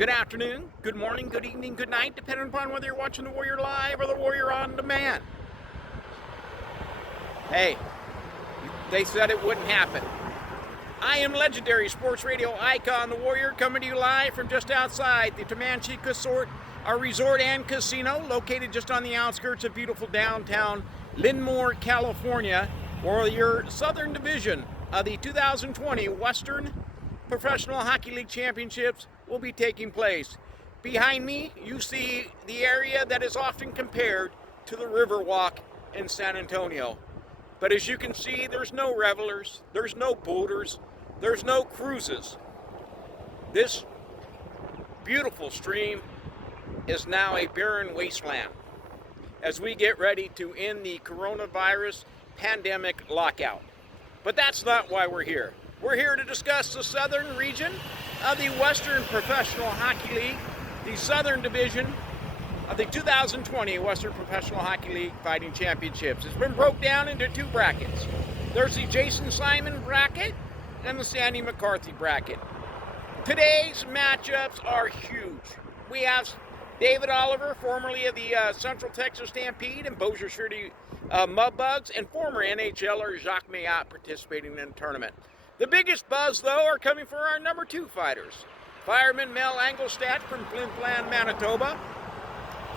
Good afternoon, good morning, good evening, good night, depending upon whether you're watching the Warrior live or the Warrior on demand. Hey, they said it wouldn't happen. I am legendary sports radio icon, the Warrior, coming to you live from just outside the Comanche Resort, our resort and casino, located just on the outskirts of beautiful downtown Livermore, California, where your Southern Division of the 2020 Western Professional Hockey League Championships will be taking place. Behind me, you see the area that is often compared to the Riverwalk in San Antonio. But as you can see, there's no revelers, there's no boaters, there's no cruises. This beautiful stream is now a barren wasteland as we get ready to end the coronavirus pandemic lockout. But that's not why we're here. We're here to discuss the southern region of the Western Professional Hockey League, the Southern Division of the 2020 Western Professional Hockey League Fighting Championships. It's been broke down into two brackets. There's the Jason Simon bracket and the Sandy McCarthy bracket. Today's matchups are huge. We have David Oliver, formerly of the Central Texas Stampede and Bossier City Mudbugs, and former NHLer Jacques Maillat participating in the tournament. The biggest buzz, though, are coming for our number two fighters. Fireman Mel Angelstadt from Flin Flon, Manitoba,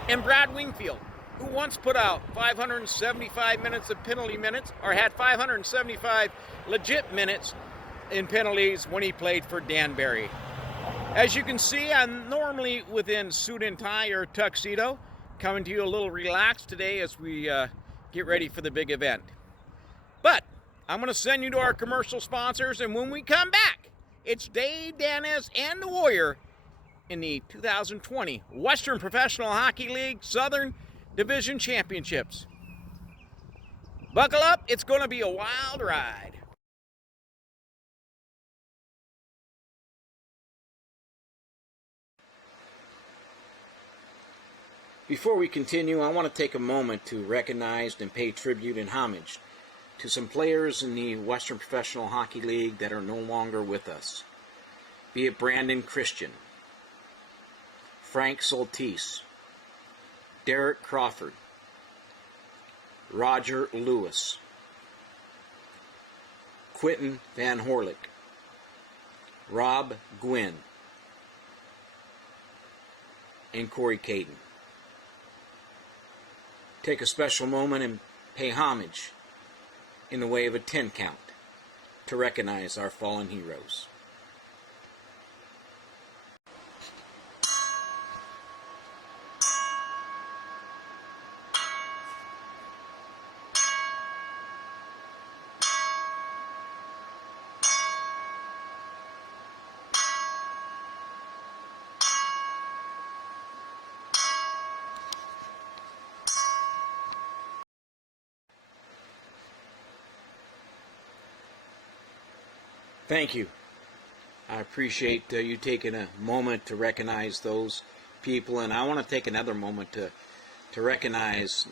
and Brad Wingfield, who once put out 575 minutes of penalty minutes, or had 575 legit minutes in penalties when he played for Danbury. As you can see, I'm normally within suit and tie or tuxedo, coming to you a little relaxed today as we get ready for the big event. But I'm going to send you to our commercial sponsors, and when we come back, it's Dave, Danis, and the Warrior in the 2020 Western Professional Hockey League Southern Division Championships. Buckle up, it's going to be a wild ride. Before we continue, I want to take a moment to recognize and pay tribute and homage to some players in the Western Professional Hockey League that are no longer with us. Be it Brandon Christian, Frank Soltise, Derek Crawford, Roger Lewis, Quentin Van Horlick, Rob Gwynn, and Corey Caden. Take a special moment and pay homage in the way of a 10 count to recognize our fallen heroes. Thank you. I appreciate you taking a moment to recognize those people, and I want to take another moment to recognize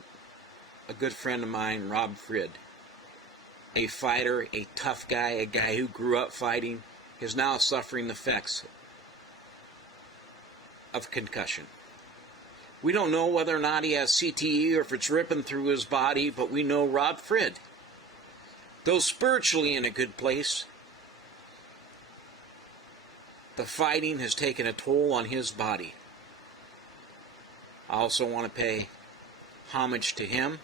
a good friend of mine, Rob Frid. A fighter, a tough guy, a guy who grew up fighting, is now suffering the effects of concussion. We don't know whether or not he has CTE or if it's ripping through his body, but we know Rob Frid, though spiritually in a good place, the fighting has taken a toll on his body. I also want to pay homage to him,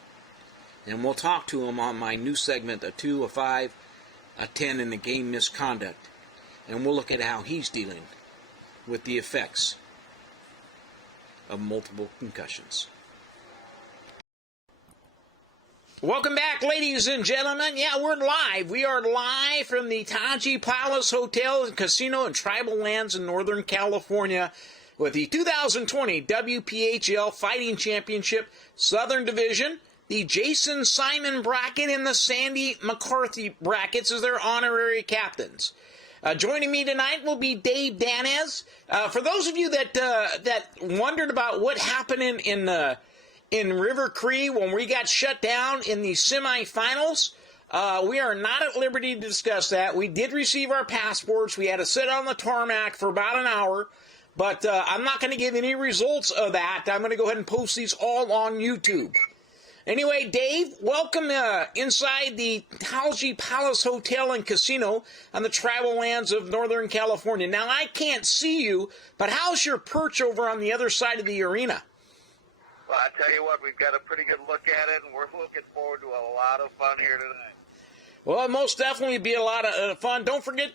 and we'll talk to him on my new segment, a 2, a 5, a 10 in the game misconduct, and we'll look at how he's dealing with the effects of multiple concussions. Welcome back, ladies and gentlemen. Yeah, we're live. We are live from the Taji Palace Hotel and Casino and Tribal Lands in Northern California with the 2020 WPHL Fighting Championship Southern Division, the Jason Simon bracket and the Sandy McCarthy brackets as their honorary captains. Joining me tonight will be Dave Danis. For those of you that wondered about what happened in River Cree when we got shut down in the semifinals, we are not at liberty to discuss that. We did receive our passports. We had to sit on the tarmac for about an hour, but I'm not going to give any results of that. I'm going to go ahead and post these all on YouTube. Anyway, Dave, welcome inside the Halsey Palace Hotel and Casino on the travel lands of Northern California. Now, I can't see you, but how's your perch over on the other side of the arena? Well, I tell you what, we've got a pretty good look at it, and we're looking forward to a lot of fun here tonight. Well, it'll most definitely be a lot of fun. Don't forget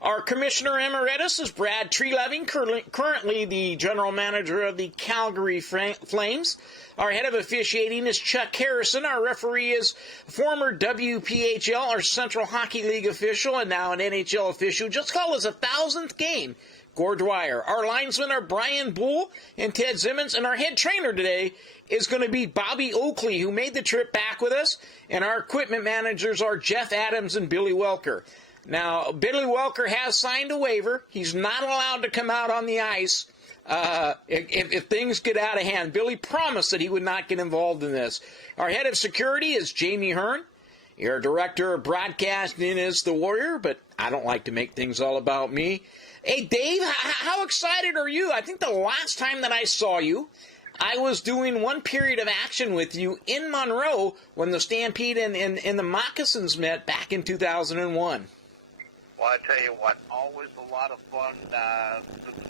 our Commissioner Emeritus is Brad Treleving, currently the General Manager of the Calgary Flames. Our head of officiating is Chuck Harrison. Our referee is former WPHL, our Central Hockey League official, and now an NHL official. Just call his 1,000th game, Gord Dwyer. Our linesmen are Brian Bull and Ted Simmons, and our head trainer today is going to be Bobby Oakley, who made the trip back with us, and our equipment managers are Jeff Adams and Billy Welker. Now, Billy Welker has signed a waiver. He's not allowed to come out on the ice if things get out of hand. Billy promised that he would not get involved in this. Our head of security is Jamie Hearn. Your director of broadcasting is the Warrior, but I don't like to make things all about me. Hey, Dave, how excited are you? I think the last time that I saw you, I was doing one period of action with you in Monroe when the Stampede and the Moccasins met back in 2001. Well, I tell you what, always a lot of fun.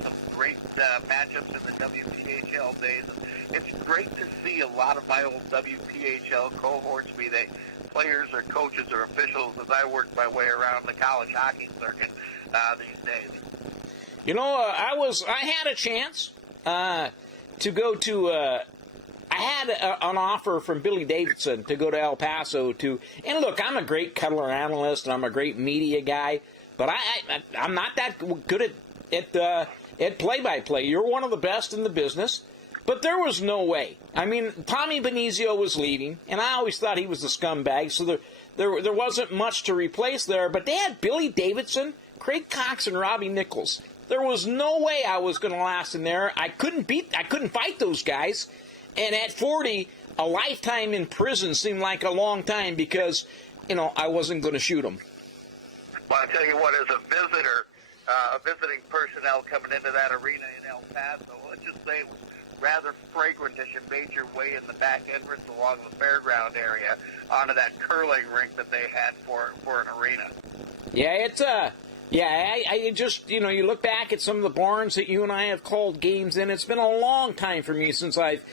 Some great matchups in the WPHL days. It's great to see a lot of my old WPHL cohorts, be they players or coaches or officials, as I work my way around the college hockey circuit these days. You know, I had a chance to go to, I had an offer from Billy Davidson to go to El Paso and look, I'm a great color analyst and I'm a great media guy, but I'm not that good at play-by-play. You're one of the best in the business, but there was no way. I mean, Tommy Benizio was leaving, and I always thought he was a scumbag, so there wasn't much to replace there, but they had Billy Davidson, Craig Cox, and Robbie Nichols. There was no way I was going to last in there. I couldn't fight those guys. And at 40, a lifetime in prison seemed like a long time because, I wasn't going to shoot them. Well, I tell you what, as a visiting personnel coming into that arena in El Paso, let's just say it was rather fragrant as you made your way in the back entrance along the fairground area onto that curling rink that they had for an arena. Yeah, it's I just, you look back at some of the barns that you and I have called games in. It's been a long time for me since I've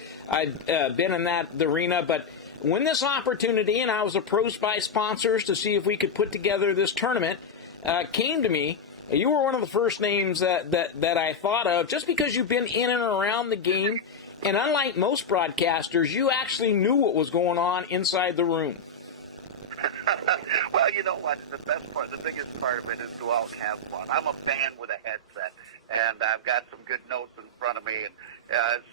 been in the arena. But when this opportunity, and I was approached by sponsors to see if we could put together this tournament, came to me, you were one of the first names that I thought of, just because you've been in and around the game. And unlike most broadcasters, you actually knew what was going on inside the room. Well, you know what? The biggest part of it is to all have fun. I'm a fan with a headset, and I've got some good notes in front of me, and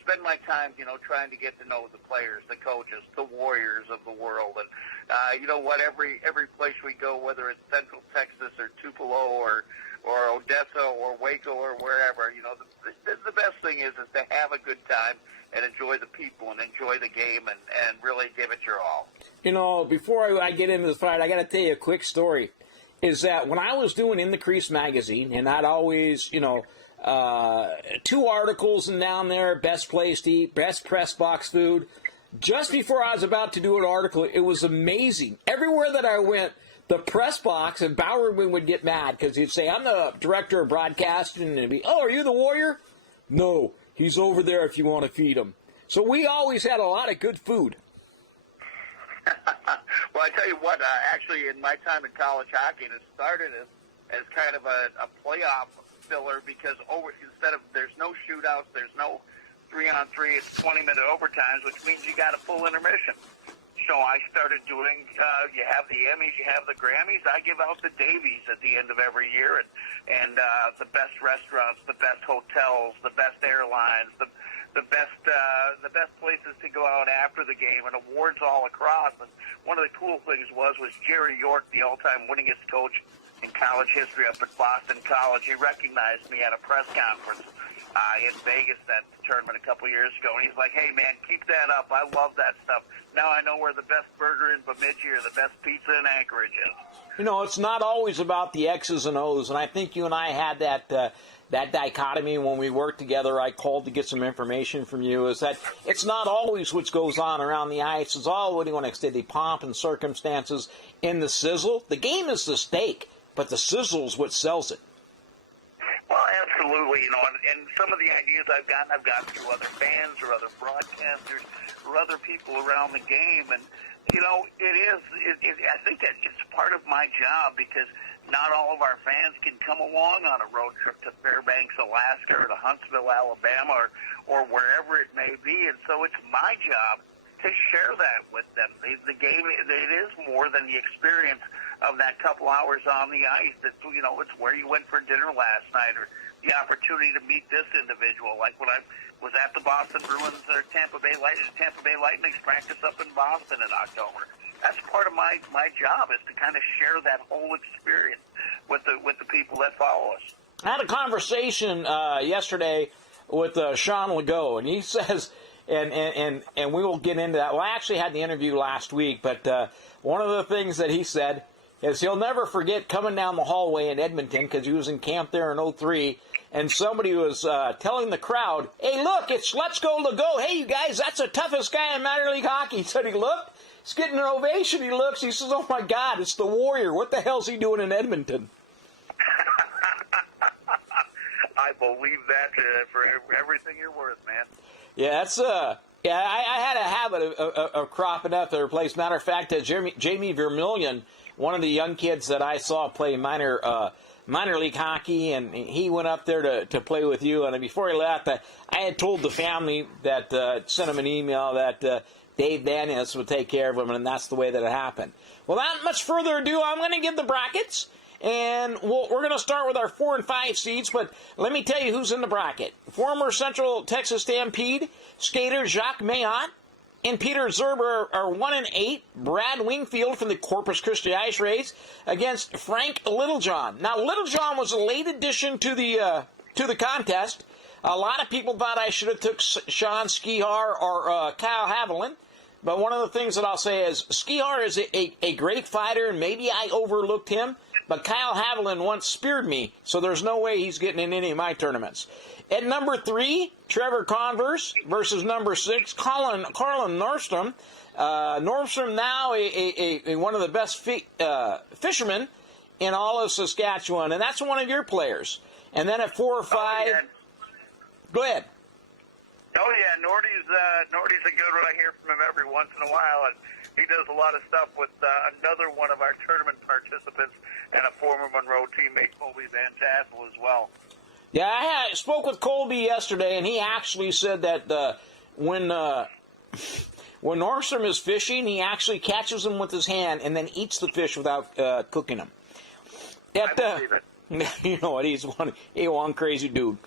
spend my time, trying to get to know the players, the coaches, the Warriors of the world, and you know what? Every place we go, whether it's Central Texas or Tupelo or Odessa or Waco or wherever, the best thing is to have a good time and enjoy the people and enjoy the game and really give it your all. Before I get into the fight, I got to tell you a quick story. Is that when I was doing In the Crease magazine, and I'd always, 2 articles and down there, best place to eat, best press box food. Just before I was about to do an article, it was amazing. Everywhere that I went, the press box, and Bowerman would get mad because he'd say, I'm the director of broadcasting, and he'd be, oh, are you the Warrior? No, he's over there if you want to feed him. So we always had a lot of good food. Well, I tell you what, actually in my time in college hockey, it started as kind of a playoff filler because instead of there's no shootouts, there's no 3-on-3, it's 20-minute overtimes, which means you got a full intermission. So I started doing, you have the Emmys, you have the Grammys, I give out the Davies at the end of every year, and the best restaurants, the best hotels, the best airlines, the best places to go out after the game, and awards all across. And one of the cool things was Jerry York, the all-time winningest coach in college history up at Boston College. He recognized me at a press conference in Vegas, that tournament a couple years ago, and he's like, hey, man, keep that up. I love that stuff. Now I know where the best burger in Bemidji or the best pizza in Anchorage is. It's not always about the X's and O's, and I think you and I had that that dichotomy when we worked together. I called to get some information from you. Is that it's not always what goes on around the ice. It's all, what do you want to say, the pomp and circumstances in the sizzle. The game is the steak, but the sizzle's what sells it. Well, absolutely, and some of the ideas I've gotten through other fans or other broadcasters or other people around the game, and I think that it's part of my job because not all of our fans can come along on a road trip to Fairbanks, Alaska, or to Huntsville, Alabama, or wherever it may be, and so it's my job to share that with them. The game, it is more than the experience of that couple hours on the ice. It's where you went for dinner last night, or the opportunity to meet this individual. Like when I was at the Boston Bruins or Tampa Bay Lightning's practice up in Boston in October. That's part of my job, is to kind of share that whole experience with the people that follow us. I had a conversation yesterday with Sean Legault, and he says, and we will get into that. Well, I actually had the interview last week, but one of the things that he said is he'll never forget coming down the hallway in Edmonton, because he was in camp there in 2003, and somebody was telling the crowd, "Hey, look, it's Let's Go Legault. Hey, you guys, that's the toughest guy in minor league hockey." He said he looked, he's getting an ovation. He looks, he says, "Oh my God, it's the Warrior. What the hell's he doing in Edmonton?" I believe that for everything you're worth, man. Yeah, that's I had a habit of cropping up their place. Matter of fact, Jamie Vermillion, one of the young kids that I saw play minor league hockey, and he went up there to play with you. And before he left, I had told the family that sent him an email that Dave Danis would take care of him, and that's the way that it happened. Well, without much further ado, I'm going to give the brackets. And we're going to start with our 4 and 5 seeds, but let me tell you who's in the bracket. Former Central Texas Stampede skater Jacques Mayotte and Peter Zerber are 1 and 8. Brad Wingfield from the Corpus Christi Ice Rays against Frank Littlejohn. Now, Littlejohn was a late addition to the contest. A lot of people thought I should have took Sean Skihar or Kyle Haviland. But one of the things that I'll say is Skihar is a great fighter, and maybe I overlooked him. But Kyle Haviland once speared me, so there's no way he's getting in any of my tournaments. At number 3, Trevor Converse versus number 6, Carlin Nordstrom. Nordstrom now one of the best fishermen in all of Saskatchewan, and that's one of your players. And then at 4 or 5, go ahead. Oh yeah, Nordy's a good one. I hear from him every once in a while, and he does a lot of stuff with another one of our tournament participants and a former Monroe teammate, Colby Van Tassel, as well. Yeah, I spoke with Colby yesterday, and he actually said that when Nordstrom is fishing, he actually catches them with his hand and then eats the fish without cooking them. I believe it. You know what? He's one crazy dude.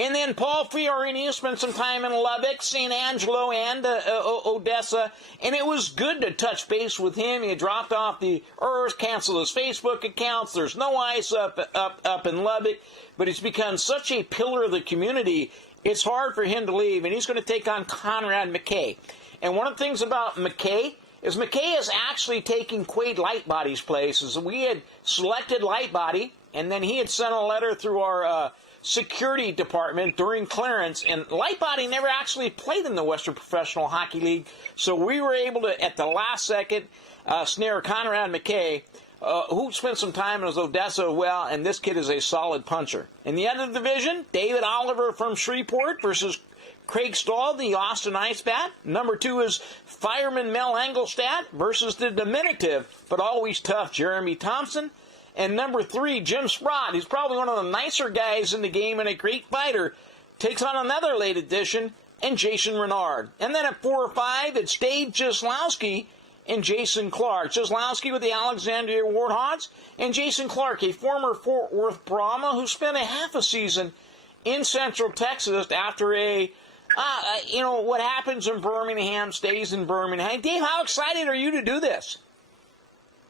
And then Paul Fiorini spent some time in Lubbock, St. Angelo, and Odessa, and it was good to touch base with him. He had dropped off the Earth, canceled his Facebook accounts. There's no ice up in Lubbock, but he's become such a pillar of the community, it's hard for him to leave, and he's going to take on Conrad McKay. And one of the things about McKay is actually taking Quade Lightbody's place. As we had selected Lightbody, and then he had sent a letter through our security department during clearance, and Lightbody never actually played in the Western Professional Hockey League, so we were able to, at the last second, snare Conrad McKay, who spent some time in his Odessa well, and this kid is a solid puncher. In the other division, David Oliver from Shreveport versus Craig Stahl, the Austin Ice Bat. Number 2 is fireman Mel Engelstad versus the diminutive, but always tough, Jeremy Thompson. And number 3, Jim Sprott, he's probably one of the nicer guys in the game and a great fighter, takes on another late addition, and Jason Renard. And then at 4 or 5, it's Dave Jaslowski and Jason Clark. Jaslowski with the Alexandria Warthogs, and Jason Clark, a former Fort Worth Brahma who spent a half a season in Central Texas after what happens in Birmingham stays in Birmingham. Dave, how excited are you to do this?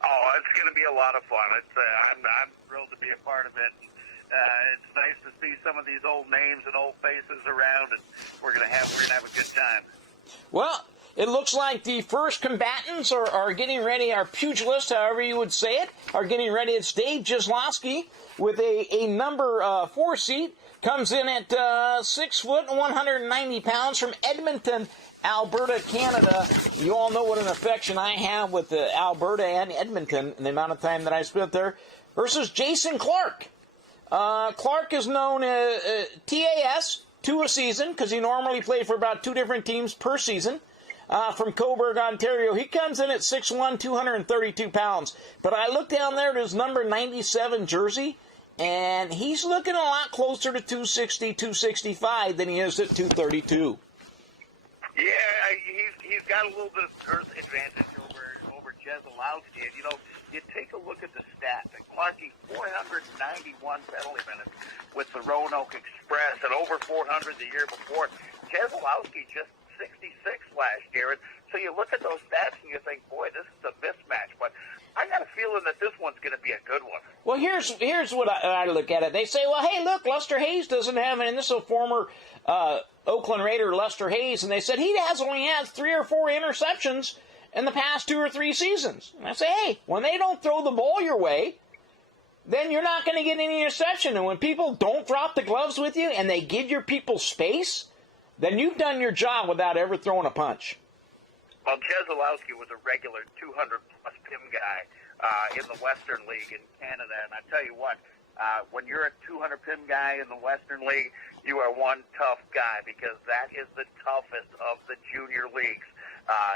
Oh, it's going to be a lot of fun. I'm thrilled to be a part of it. It's nice to see some of these old names and old faces around, and we're going to have a good time. Well, It looks like the first combatants are getting ready, our pugilists, however you would say it, are getting ready. It's Dave Jaslowski with a number 4 seat. Comes in at 6 foot and 190 pounds from Edmonton, Alberta, Canada. You all know what an affection I have with Alberta and Edmonton and the amount of time that I spent there. Versus Jason Clark. Clark is known as TAS, 2 a season, because he normally played for about 2 different teams per season. From Cobourg, Ontario. He comes in at 6'1", 232 pounds. But I look down there at his number 97 jersey, and he's looking a lot closer to 260, 265 than he is at 232. Yeah, he's got a little bit of girth advantage over Jaslowski. And, you take a look at the stats. And Clarkie, 491 penalty minutes with the Roanoke Express and over 400 the year before. Jaslowski just 66 last year. And so you look at those stats and you think, boy, this is a mismatch. But I got a feeling that this one's going to be a good one. Well, here's what I look at it. They say, well, hey, look, Lester Hayes doesn't have, and this is a former Oakland Raider, Lester Hayes, and they said he only has 3 or 4 interceptions in the past 2 or 3 seasons. And I say, hey, when they don't throw the ball your way, then you're not going to get any interception. And when people don't drop the gloves with you and they give your people space, then you've done your job without ever throwing a punch. Well, Jaslowski was a regular 200-plus PIM guy in the Western League in Canada. And I tell you what, when you're a 200 PIM guy in the Western League, you are one tough guy because that is the toughest of the junior leagues,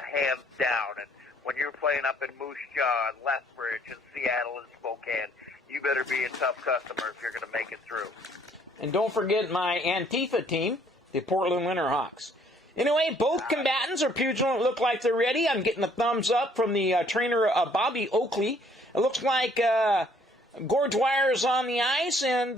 hands down. And when you're playing up in Moose Jaw and Lethbridge and Seattle and Spokane, you better be a tough customer if you're going to make it through. And don't forget my Antifa team, the Portland Winterhawks. Anyway, both combatants are pugilant, look like they're ready. I'm getting a thumbs up from the trainer, Bobby Oakley. It looks like Gord Dwyer is on the ice, and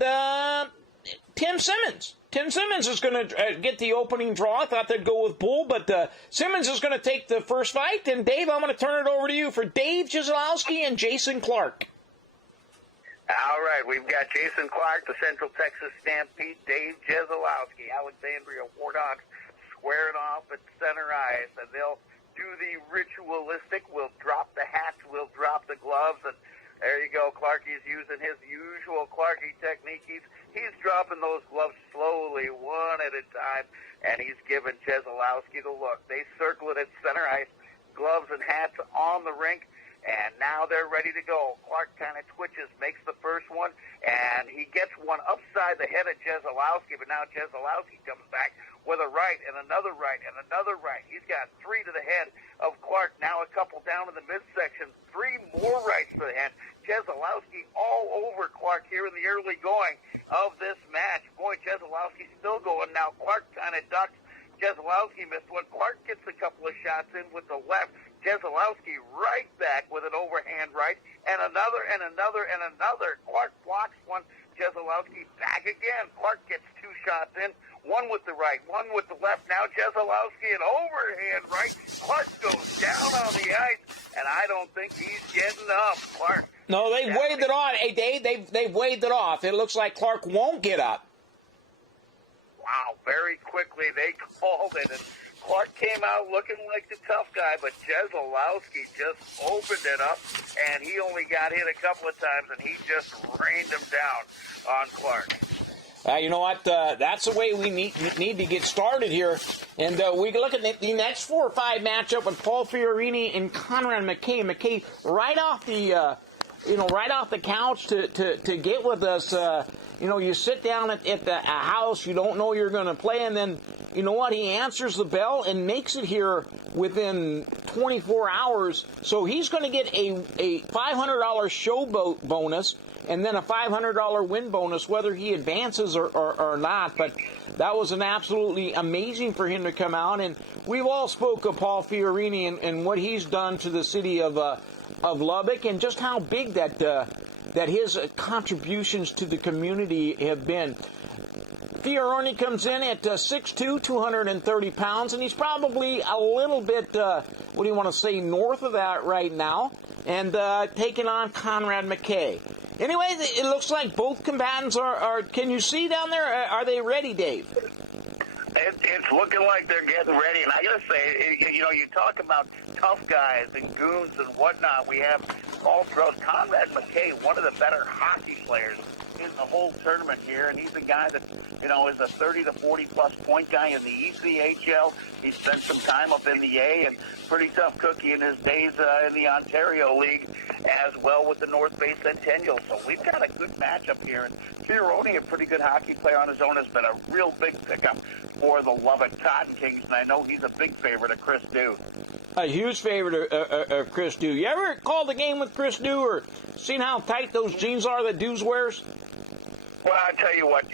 Tim Simmons. Tim Simmons is going to get the opening draw. I thought they'd go with Bull, but Simmons is going to take the first fight. And Dave, I'm going to turn it over to you for Dave Jaslowski and Jason Clark. All right, we've got Jason Clark, the Central Texas Stampede, Dave Jaslowski, Alexandria Wardogs, squaring off at center ice, and they'll do the ritualistic. We'll drop the hats, we'll drop the gloves, and there you go. Clarkie's using his usual Clarkie technique. He's dropping those gloves slowly, one at a time, and he's giving Jaslowski the look. They circle it at center ice, gloves and hats on the rink. And now they're ready to go. Clark kind of twitches, makes the first one, and he gets one upside the head of Jaslowski, but now Jaslowski comes back with a right and another right and another right. He's got 3 to the head of Clark, now a couple down in the midsection, 3 more rights to the head. Jaslowski all over Clark here in the early going of this match. Boy, Jaslowski's still going now. Clark kind of ducks. Jaslowski missed one. Clark gets a couple of shots in with the left. Jaslowski right back with an overhand right, and another, and another, and another. Clark blocks one. Jaslowski back again. Clark gets 2 shots in, one with the right, one with the left. Now Jaslowski an overhand right. Clark goes down on the ice, and I don't think he's getting up. Clark. No, they've waved it off. Hey, Dave, they've waved it off. It looks like Clark won't get up. Wow, very quickly they called it, and Clark came out looking like the tough guy, but Jaslowski just opened it up, and he only got hit a couple of times, and he just rained him down on Clark. You know what? That's the way we need to get started here. And we look at the next 4 or 5 matchup with Paul Fiorini and Conrad McKay. McKay right off the right off the couch to get with us. You sit down at the house, you don't know you're going to play, and then, you know what, he answers the bell and makes it here within 24 hours. So he's going to get a $500 show bonus and then a $500 win bonus, whether he advances or not. But that was an absolutely amazing for him to come out. And we've all spoke of Paul Fiorini and what he's done to the city of Lubbock, and just how big that his contributions to the community have been. Fiorini comes in at 6'2", 230 pounds, and he's probably a little bit, north of that right now, and taking on Conrad McKay. Anyway, it looks like both combatants are can you see down there? Are they ready, Dave? It's looking like they're getting ready, and I gotta say, you talk about tough guys and goons and whatnot. We have all throughout. Conrad McKay, one of the better hockey players in the whole tournament here, and he's a guy that is a 30 to 40 plus point guy in the ECHL. He spent some time up in the A, and pretty tough cookie in his days in the Ontario League as well with the North Bay Centennial. So we've got a good matchup here, and Fioroni, a pretty good hockey player on his own, has been a real big pickup for the Lubbock Cotton Kings, and I know he's a big favorite of Chris Dew. A huge favorite of Chris Dew. You ever called a game with Chris Dew or seen how tight those jeans are that Dew wears? Well, I tell you what,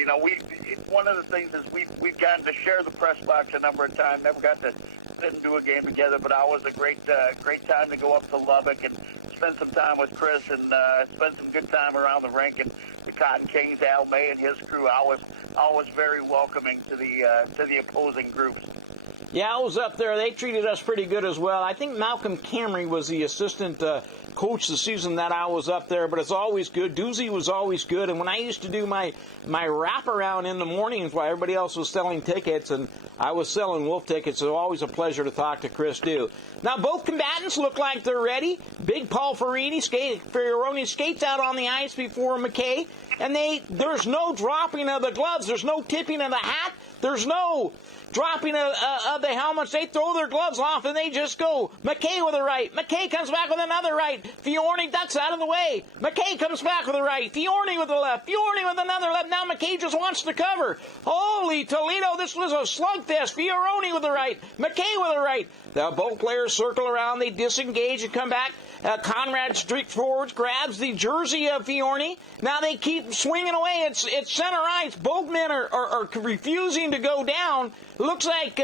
one of the things is we've gotten to share the press box a number of times. Never got to sit and do a game together, but always a great time to go up to Lubbock and spend some time with Chris and spend some good time around the rink. And the Cotton Kings, Al May and his crew, always very welcoming to the opposing groups. Yeah, I was up there. They treated us pretty good as well. I think Malcolm Camry was the assistant coach the season that I was up there, but it's always good. Doozy was always good. And when I used to do my wraparound in the mornings while everybody else was selling tickets and I was selling Wolf tickets, it was always a pleasure to talk to Chris Dew. Now, both combatants look like they're ready. Big Paul Fioroni skates out on the ice before McKay, and there's no dropping of the gloves. There's no tipping of the hat. There's no dropping of the helmets. They throw their gloves off and they just go. McKay with a right. McKay comes back with another right. Fioroni ducks out of the way. McKay comes back with a right. Fioroni with the left. Fioroni with another left. Now McKay just wants to cover. Holy Toledo, this was a slugfest. Fioroni with the right. McKay with a right. Now both players circle around. They disengage and come back. Conrad streaks forwards, grabs the jersey of Fioroni. Now they keep swinging away. It's center ice. Both men are refusing to go down. Looks like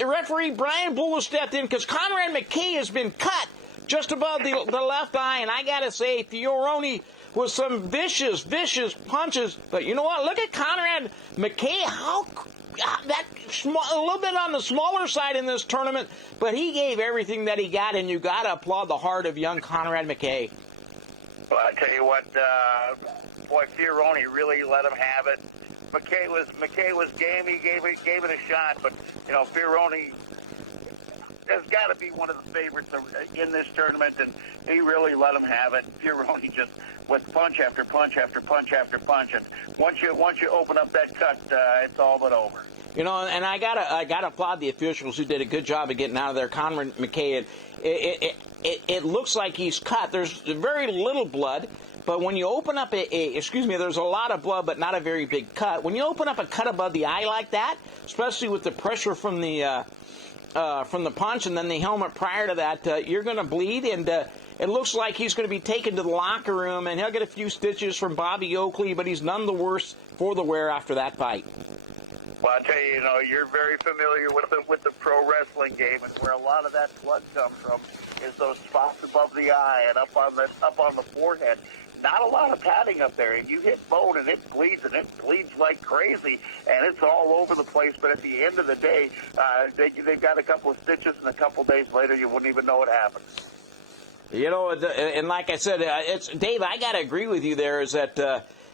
referee Brian Bull has stepped in because Conrad McKay has been cut just above the left eye. And I got to say, Fioroni with some vicious punches. But you know what? Look at Conrad McKay. A little bit on the smaller side in this tournament, but he gave everything that he got, and you got to applaud the heart of young Conrad McKay. Well, I tell you what, boy, Fioroni really let him have it. McKay was game. He gave it a shot, but Fioroni has got to be one of the favorites in this tournament, and he really let him have it. Fioroni just with punch after punch after punch after punch, and once you open up that cut, it's all but over. And I gotta applaud the officials who did a good job of getting out of there. Conrad McKay, it looks like he's cut. There's very little blood, but when you open up there's a lot of blood, but not a very big cut. When you open up a cut above the eye like that, especially with the pressure from the punch and then the helmet prior to that, you're going to bleed, and it looks like he's going to be taken to the locker room, and he'll get a few stitches from Bobby Oakley, but he's none the worse for the wear after that fight. Well, I tell you, you're very familiar with the pro wrestling game, and where a lot of that blood comes from is those spots above the eye and up on the forehead. Not a lot of padding up there, and you hit bone, and it bleeds like crazy, and it's all over the place. But at the end of the day, they've got a couple of stitches, and a couple days later, you wouldn't even know it happened. And like I said, it's Dave. I got to agree with you. There is that.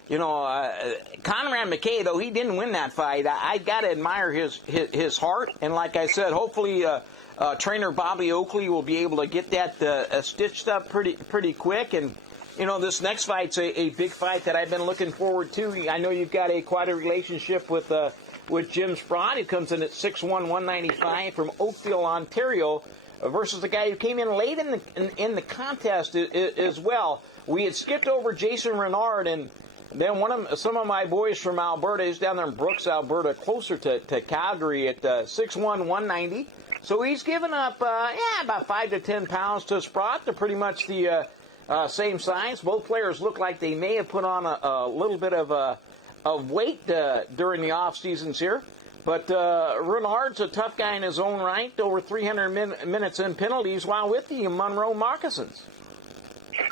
Conrad McKay, though he didn't win that fight, I got to admire his heart. And like I said, hopefully trainer Bobby Oakley will be able to get that stitched up pretty quick. And this next fight's a big fight that I've been looking forward to. I know you've got quite a relationship with Jim Sprott, who comes in at 6'1", 195 from Oakville, Ontario, versus the guy who came in late in the contest as well. We had skipped over Jason Renard, and then some of my boys from Alberta, he's down there in Brooks, Alberta, closer to Calgary at 6'1", 190. So he's given up about 5 to 10 pounds to Sprott. They're pretty much the same size. Both players look like they may have put on a little bit of weight during the off seasons here. But Renard's a tough guy in his own right, over 300 minutes in penalties while with the Monroe Moccasins.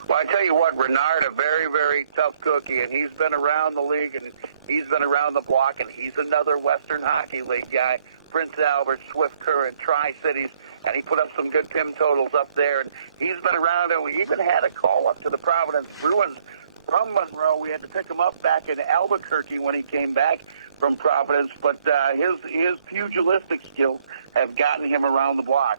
Well, I tell you what, Renard, a very, very tough cookie, and he's been around the league, and he's been around the block, and he's another Western Hockey League guy, Prince Albert, Swift Current, Tri-Cities, and he put up some good PIM totals up there, and he's been around, and we even had a call up to the Providence Bruins from Monroe. We had to pick him up back in Albuquerque when he came back from Providence, but his pugilistic skills have gotten him around the block.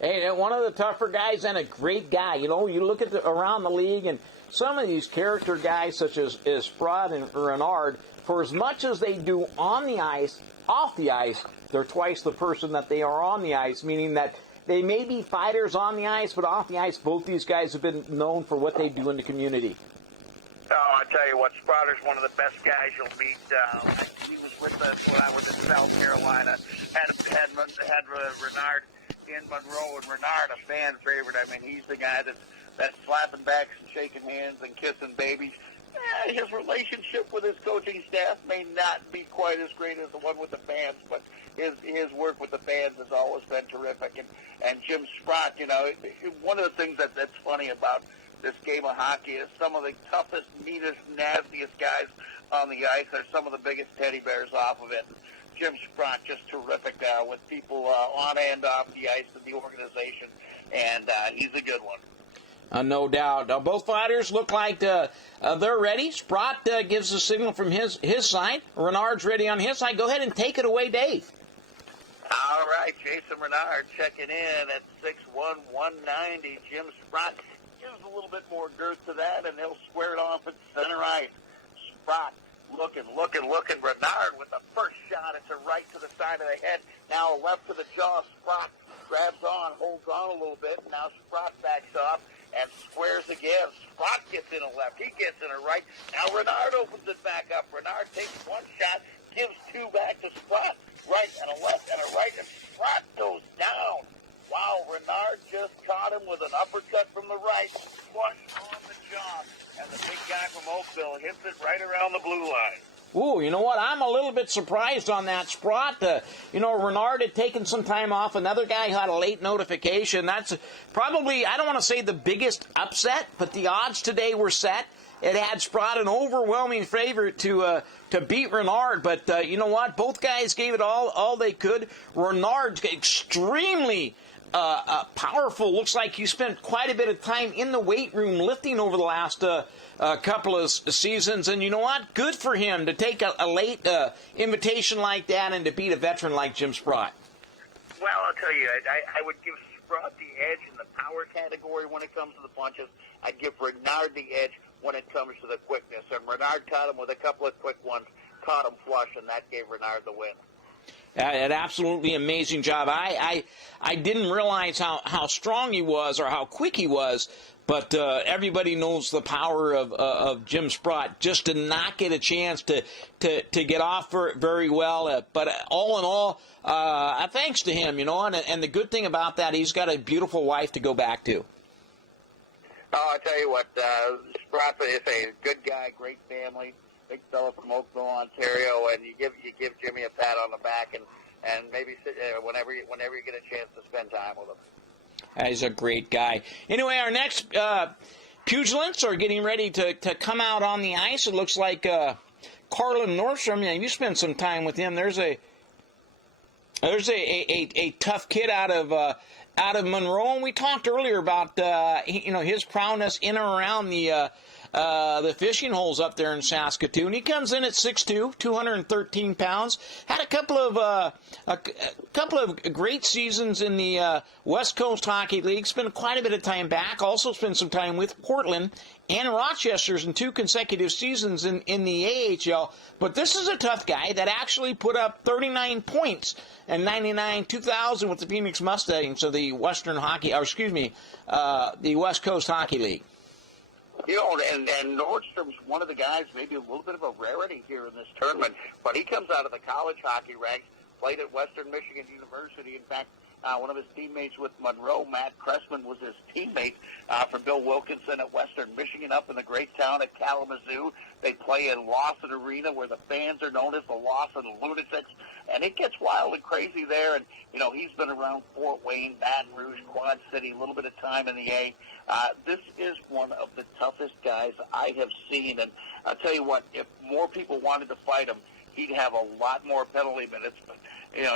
Hey, one of the tougher guys and a great guy. You know, you look at around the league, and some of these character guys, such as Sprott and Renard, for as much as they do on the ice, off the ice, they're twice the person that they are on the ice, meaning that they may be fighters on the ice, but off the ice, both these guys have been known for what they do in the community. Oh, I tell you what, Spotter's one of the best guys you'll meet. He was with us when I was in South Carolina. Had Renard in Monroe, and Renard a fan favorite. I mean, he's the guy that's slapping backs and shaking hands and kissing babies. His relationship with his coaching staff may not be quite as great as the one with the fans, but his work with the fans has always been terrific. And Jim Sprott, you know, one of the things that's funny about this game of hockey is some of the toughest, meanest, nastiest guys on the ice are some of the biggest teddy bears off of it. Jim Sprott, just terrific with people on and off the ice in the organization, and he's a good one. No doubt. Both fighters look like they're ready. Sprott gives the signal from his side. Renard's ready on his side. Go ahead and take it away, Dave. All right, Jason Renard checking in at 6'1", 190. Jim Sprott gives a little bit more girth to that, and he'll square it off at center ice. Sprott looking. Renard with the first shot. It's a right to the side of the head. Now a left to the jaw. Sprott grabs on, holds on a little bit. Now Sprott backs off and squares again. Sprott gets in a left. He gets in a right. Now Renard opens it back up. Renard takes one shot, gives two back to Sprott. Right and a left and a right, and Sprott goes down. Wow, Renard just caught him with an uppercut from the right, flush on the jaw, and the big guy from Oakville hits it right around the blue line. Ooh, you know what? I'm a little bit surprised on that, Sprott. Renard had taken some time off. Another guy had a late notification. That's probably, I don't want to say the biggest upset, but the odds today were set. It had Sprott an overwhelming favorite to beat Renard, but you know what? Both guys gave it all they could. Renard's extremely powerful. Looks like he spent quite a bit of time in the weight room lifting over the last couple of seasons, and you know what? Good for him to take a late invitation like that and to beat a veteran like Jim Sprott. Well, I'll tell you, I would give Sprott the edge in the power category when it comes to the punches. I'd give Renard the edge when it comes to the quickness. And Renard caught him with a couple of quick ones, caught him flush, and that gave Renard the win. An absolutely amazing job. I didn't realize how strong he was or how quick he was, but everybody knows the power of Jim Sprott just to not get a chance to get off very well. But all in all, thanks to him, and the good thing about that, he's got a beautiful wife to go back to. Oh, I tell you what, Sprott is a good guy, great family, big fella from Oakville, Ontario, and you give Jimmy a pat on the back and maybe sit whenever you get a chance to spend time with him. He's a great guy. Anyway, our next pugilants are getting ready to come out on the ice. It looks like Carlin Nordstrom. Yeah, you spent some time with him. There's a tough kid out of Monroe, and we talked earlier about his prowess in and around the fishing holes up there in Saskatoon. He comes in at 6'2", 213 pounds. Had a couple of great seasons in the West Coast Hockey League. Spent quite a bit of time back. Also spent some time with Portland and Rochester's in 2 consecutive seasons in the AHL. But this is a tough guy that actually put up 39 points in 99-2000 with the Phoenix Mustangs of the the West Coast Hockey League. And Nordstrom's one of the guys, maybe a little bit of a rarity here in this tournament, but he comes out of the college hockey ranks, played at Western Michigan University. In fact, one of his teammates with Monroe, Matt Cressman, was his teammate for Bill Wilkinson at Western Michigan up in the great town of Kalamazoo. They play in Lawson Arena, where the fans are known as the Lawson Lunatics, and it gets wild and crazy there. And, he's been around Fort Wayne, Baton Rouge, Quad City, a little bit of time in the A. This is one of the toughest guys I have seen, and I'll tell you what, if more people wanted to fight him, he'd have a lot more penalty minutes. But,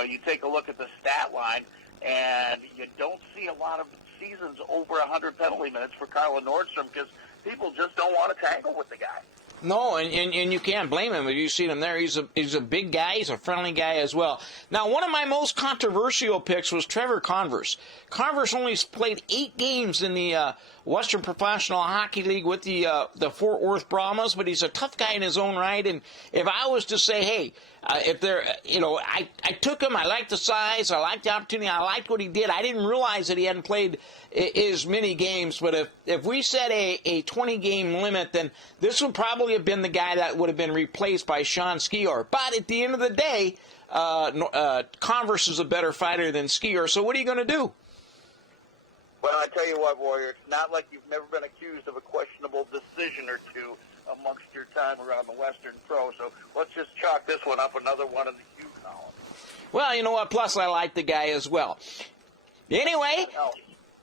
you take a look at the stat line, and you don't see a lot of seasons over 100 penalty minutes for Carlin Nordstrom because people just don't want to tangle with the guy. No, and you can't blame him if you've seen him there. He's a big guy. He's a friendly guy as well. Now, one of my most controversial picks was Trevor Converse. Converse only played 8 games in the Western Professional Hockey League with the Fort Worth Brahmas, but he's a tough guy in his own right. And if I was to say, hey, if they're, I took him. I liked the size. I liked the opportunity. I liked what he did. I didn't realize that he hadn't played as many games. But if we set a 20-game limit, then this would probably have been the guy that would have been replaced by Sean Skior. But at the end of the day, Converse is a better fighter than Skior. So what are you going to do? Well, I tell you what, Warrior, it's not like you've never been accused of a questionable decision or two amongst your time around the Western Pro. So let's just chalk this one up, another one in the Q column. Well, you know what? Plus, I like the guy as well. Anyway,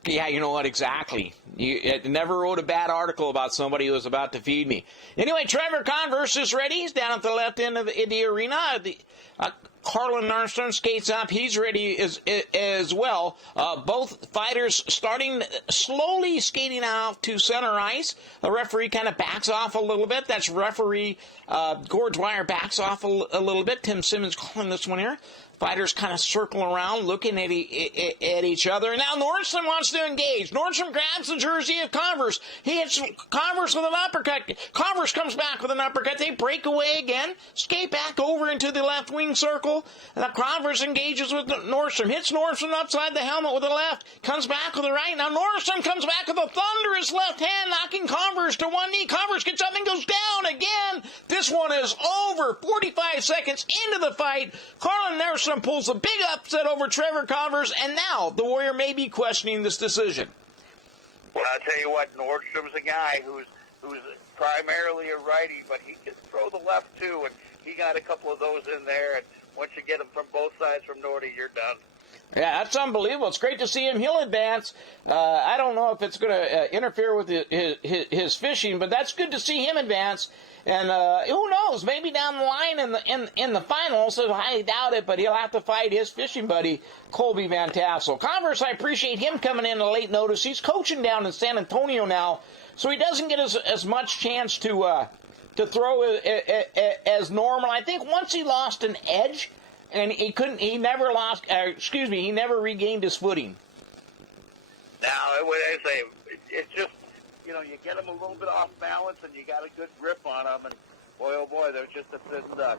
yeah, you know what? Exactly. You never wrote a bad article about somebody who was about to feed me. Anyway, Trevor Converse is ready. He's down at the left end of the arena. Carlin Nordstrom skates up. He's ready as well. Both fighters starting slowly skating out to center ice. The referee kind of backs off a little bit. That's referee Gord Dwyer backs off a little bit. Tim Simmons calling this one here. Fighters kind of circle around, looking at each other. Now Nordstrom wants to engage. Nordstrom grabs the jersey of Converse. He hits Converse with an uppercut. Converse comes back with an uppercut. They break away again, skate back over into the left wing circle. Now Converse engages with Nordstrom. Hits Nordstrom upside the helmet with the left. Comes back with the right. Now Nordstrom comes back with a thunderous left hand, knocking Converse to one knee. Converse gets up and goes down again. This one is over. 45 seconds into the fight. Carlin Nordstrom pulls a big upset over Trevor Converse, and now the Warrior may be questioning this decision. Well, I'll tell you what, Nordstrom's a guy who's primarily a righty, but he can throw the left too, and he got a couple of those in there, and once you get them from both sides from Nordy, you're done. Yeah, that's unbelievable. It's great to see him. He'll advance. I don't know if it's going to interfere with his fishing, but that's good to see him advance. And who knows? Maybe down the line in the finals, I highly doubt it, but he'll have to fight his fishing buddy, Colby Van Tassel. Converse, I appreciate him coming in a late notice. He's coaching down in San Antonio now, so he doesn't get as much chance to throw as normal. I think once he lost an edge, and he never regained his footing. Now, what I say, it's just, you get them a little bit off balance, and you got a good grip on them, and boy, oh boy, they're just a thin duck.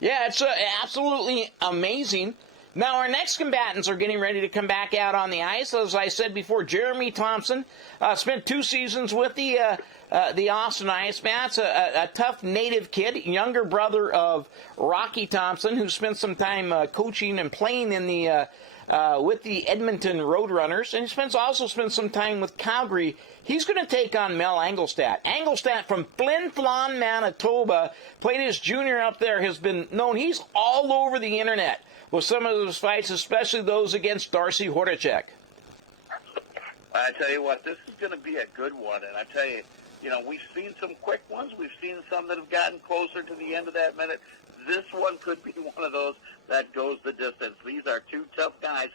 Yeah, it's absolutely amazing. Now, our next combatants are getting ready to come back out on the ice. As I said before, Jeremy Thompson spent 2 seasons with the Austin Ice Bats, a tough native kid, younger brother of Rocky Thompson, who spent some time coaching and playing in the with the Edmonton Roadrunners, and he also spent some time with Calgary. He's going to take on Mel Engelstad. Engelstad from Flin Flon, Manitoba, played his junior up there, has been known. He's all over the internet with some of those fights, especially those against Darcy Horacek. I tell you what, this is going to be a good one, and I tell you, we've seen some quick ones. We've seen some that have gotten closer to the end of that minute. This one could be one of those that goes the distance. These are 2 tough guys,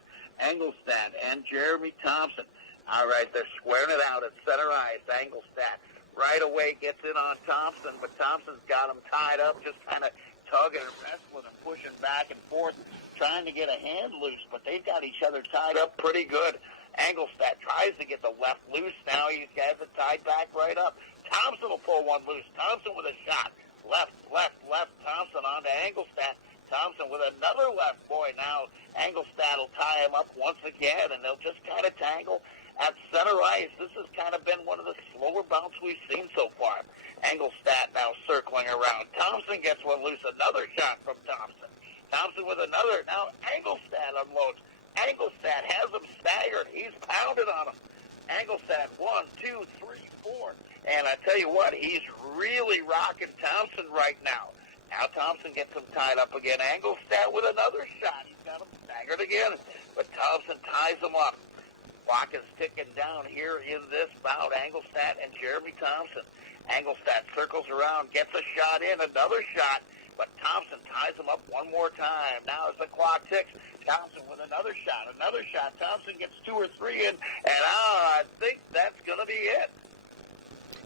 Engelstad and Jeremy Thompson. All right, they're squaring it out at center ice. Engelstad right away gets in on Thompson, but Thompson's got him tied up, just kind of tugging and wrestling and pushing back and forth, trying to get a hand loose, but they've got each other tied up pretty good. Engelstad tries to get the left loose. Now he's got it tied back right up. Thompson will pull one loose. Thompson with a shot. Left. Thompson on to Engelstad. Thompson with another left. Boy, now Engelstad will tie him up once again, and they'll just kind of tangle at center ice. This has kind of been one of the slower bouts we've seen so far. Engelstad now circling around. Thompson gets one loose. Another shot from Thompson. Thompson with another. Now Engelstad unloads. Engelstad has him staggered. He's pounded on him. Engelstad, 1, 2, 3, 4. And I tell you what, he's really rocking Thompson right now. Now Thompson gets him tied up again. Engelstad with another shot. He's got him staggered again. But Thompson ties him up. Clock is ticking down here in this bout. Engelstad and Jeremy Thompson. Engelstad circles around, gets a shot in, another shot. But Thompson ties him up one more time. Now as the clock ticks, Thompson with another shot. Thompson gets 2 or 3 in, and I think that's going to be it.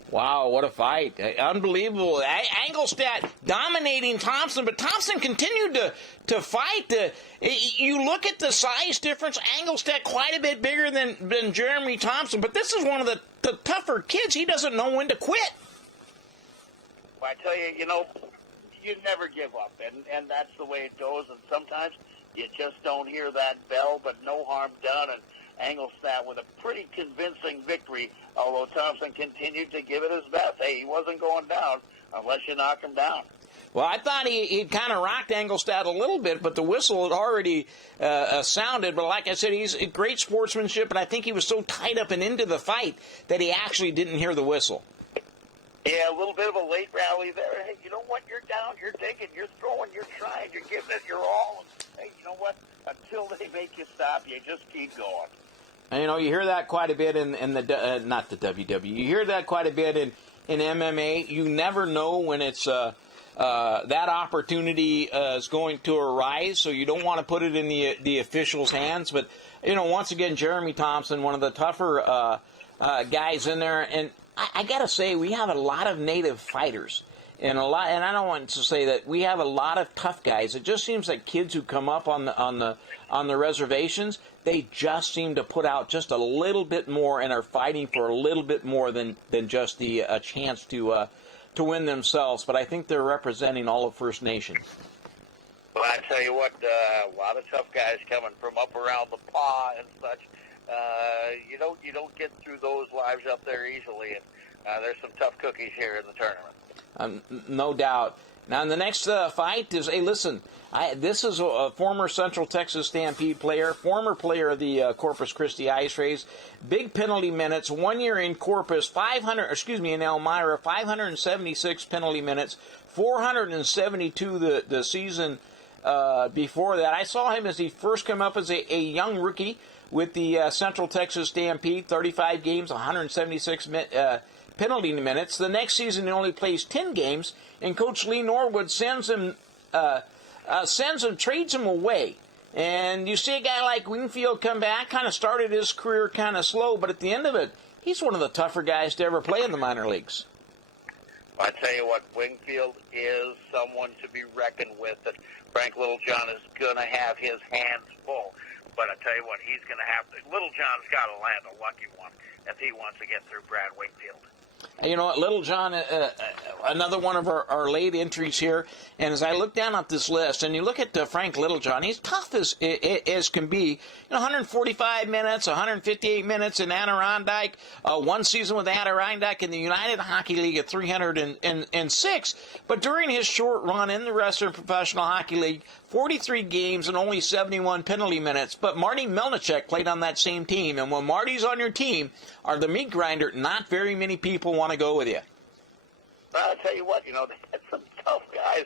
Wow, what a fight. Unbelievable. Engelstad dominating Thompson, but Thompson continued to fight. You look at the size difference, Engelstad quite a bit bigger than Jeremy Thompson, but this is one of the tougher kids. He doesn't know when to quit. Well, I tell you, you never give up, and that's the way it goes, and sometimes you just don't hear that bell, but no harm done, and Engelstad with a pretty convincing victory, although Thompson continued to give it his best. Hey, he wasn't going down unless you knock him down. Well, I thought he'd kind of rocked Engelstad a little bit, but the whistle had already sounded. But like I said, he's a great sportsmanship, and I think he was so tied up and into the fight that he actually didn't hear the whistle. Yeah, a little bit of a late rally there. Hey, you know what? You're down, you're digging, you're throwing, you're trying, you're giving it your all. And, hey, you know what? Until they make you stop, you just keep going. And, you hear that quite a bit in the not the WWE. You hear that quite a bit in MMA. You never know when it's that opportunity is going to arise, so you don't want to put it in the officials' hands. But once again, Jeremy Thompson, one of the tougher guys in there, and I gotta say, we have a lot of native fighters, and I don't want to say that we have a lot of tough guys. It just seems like kids who come up on the reservations, they just seem to put out just a little bit more and are fighting for a little bit more than just a chance to win themselves. But I think they're representing all of First Nations. Well, I tell you what, a lot of tough guys coming from up around the paw and such. You don't get through those lives up there easily, and there's some tough cookies here in the tournament. No doubt. Now, in the next fight is, hey, listen, this is a former Central Texas Stampede player, former player of the Corpus Christi Ice Rays. Big penalty minutes, 1 year in Corpus, in Elmira, 576 penalty minutes, 472 the season before that. I saw him as he first came up as a young rookie with the Central Texas Stampede, 35 games, 176 penalty minutes. The next season he only plays 10 games, and Coach Lee Norwood sends him, trades him away. And you see a guy like Wingfield come back, kind of started his career kind of slow, but at the end of it, he's one of the tougher guys to ever play in the minor leagues. I tell you what, Wingfield is someone to be reckoned with, and Frank Littlejohn is going to have his hands full. But I tell you what, he's going to have to. Littlejohn's got to land a lucky one if he wants to get through Brad Wingfield. You know what, Littlejohn, another one of our late entries here, and as I look down at this list, and you look at Frank Littlejohn, he's tough as can be. 145 minutes, 158 minutes in Adirondack, one season with Adirondack in the United Hockey League at 306, but during his short run in the Western Professional Hockey League, 43 games and only 71 penalty minutes. But Marty Melnichek played on that same team, and when Marty's on your team, are the meat grinder, not very many people want to go with you. I'll tell you what, they had some tough guys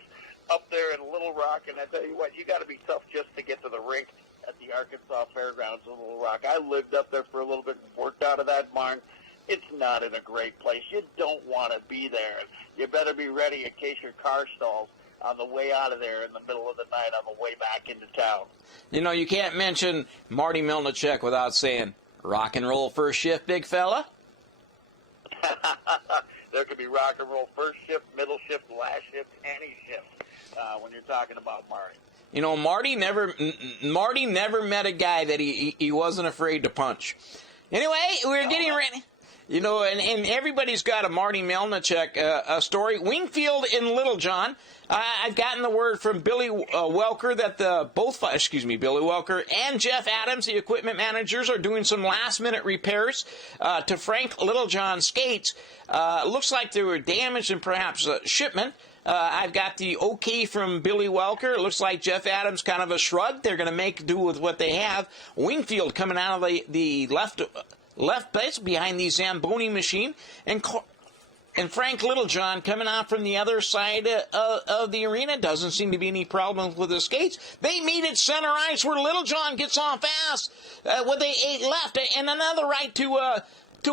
up there in Little Rock, and I tell you what, you got to be tough just to get to the rink at the Arkansas Fairgrounds in Little Rock. I lived up there for a little bit and worked out of that barn. It's not in a great place. You don't want to be there, and you better be ready in case your car stalls on the way out of there in the middle of the night on the way back into town. You can't mention Marty Melnichek without saying, rock and roll first shift, big fella. There could be rock and roll first shift, middle shift, last shift, any shift when you're talking about Marty. Marty never met a guy that he wasn't afraid to punch. Anyway, we're getting ready. And everybody's got a Marty Melnichek story. Wingfield and Littlejohn. I've gotten the word from Billy Welker that Billy Welker and Jeff Adams, the equipment managers, are doing some last-minute repairs to Frank Littlejohn's skates. Looks like they were damaged and perhaps shipment. I've got the okay from Billy Welker. It looks like Jeff Adams kind of a shrug. They're going to make do with what they have. Wingfield coming out of the left base behind the Zamboni machine, and Frank Littlejohn coming out from the other side of the arena. Doesn't seem to be any problems with the skates. They meet at center ice where Littlejohn gets on fast with a left and another right to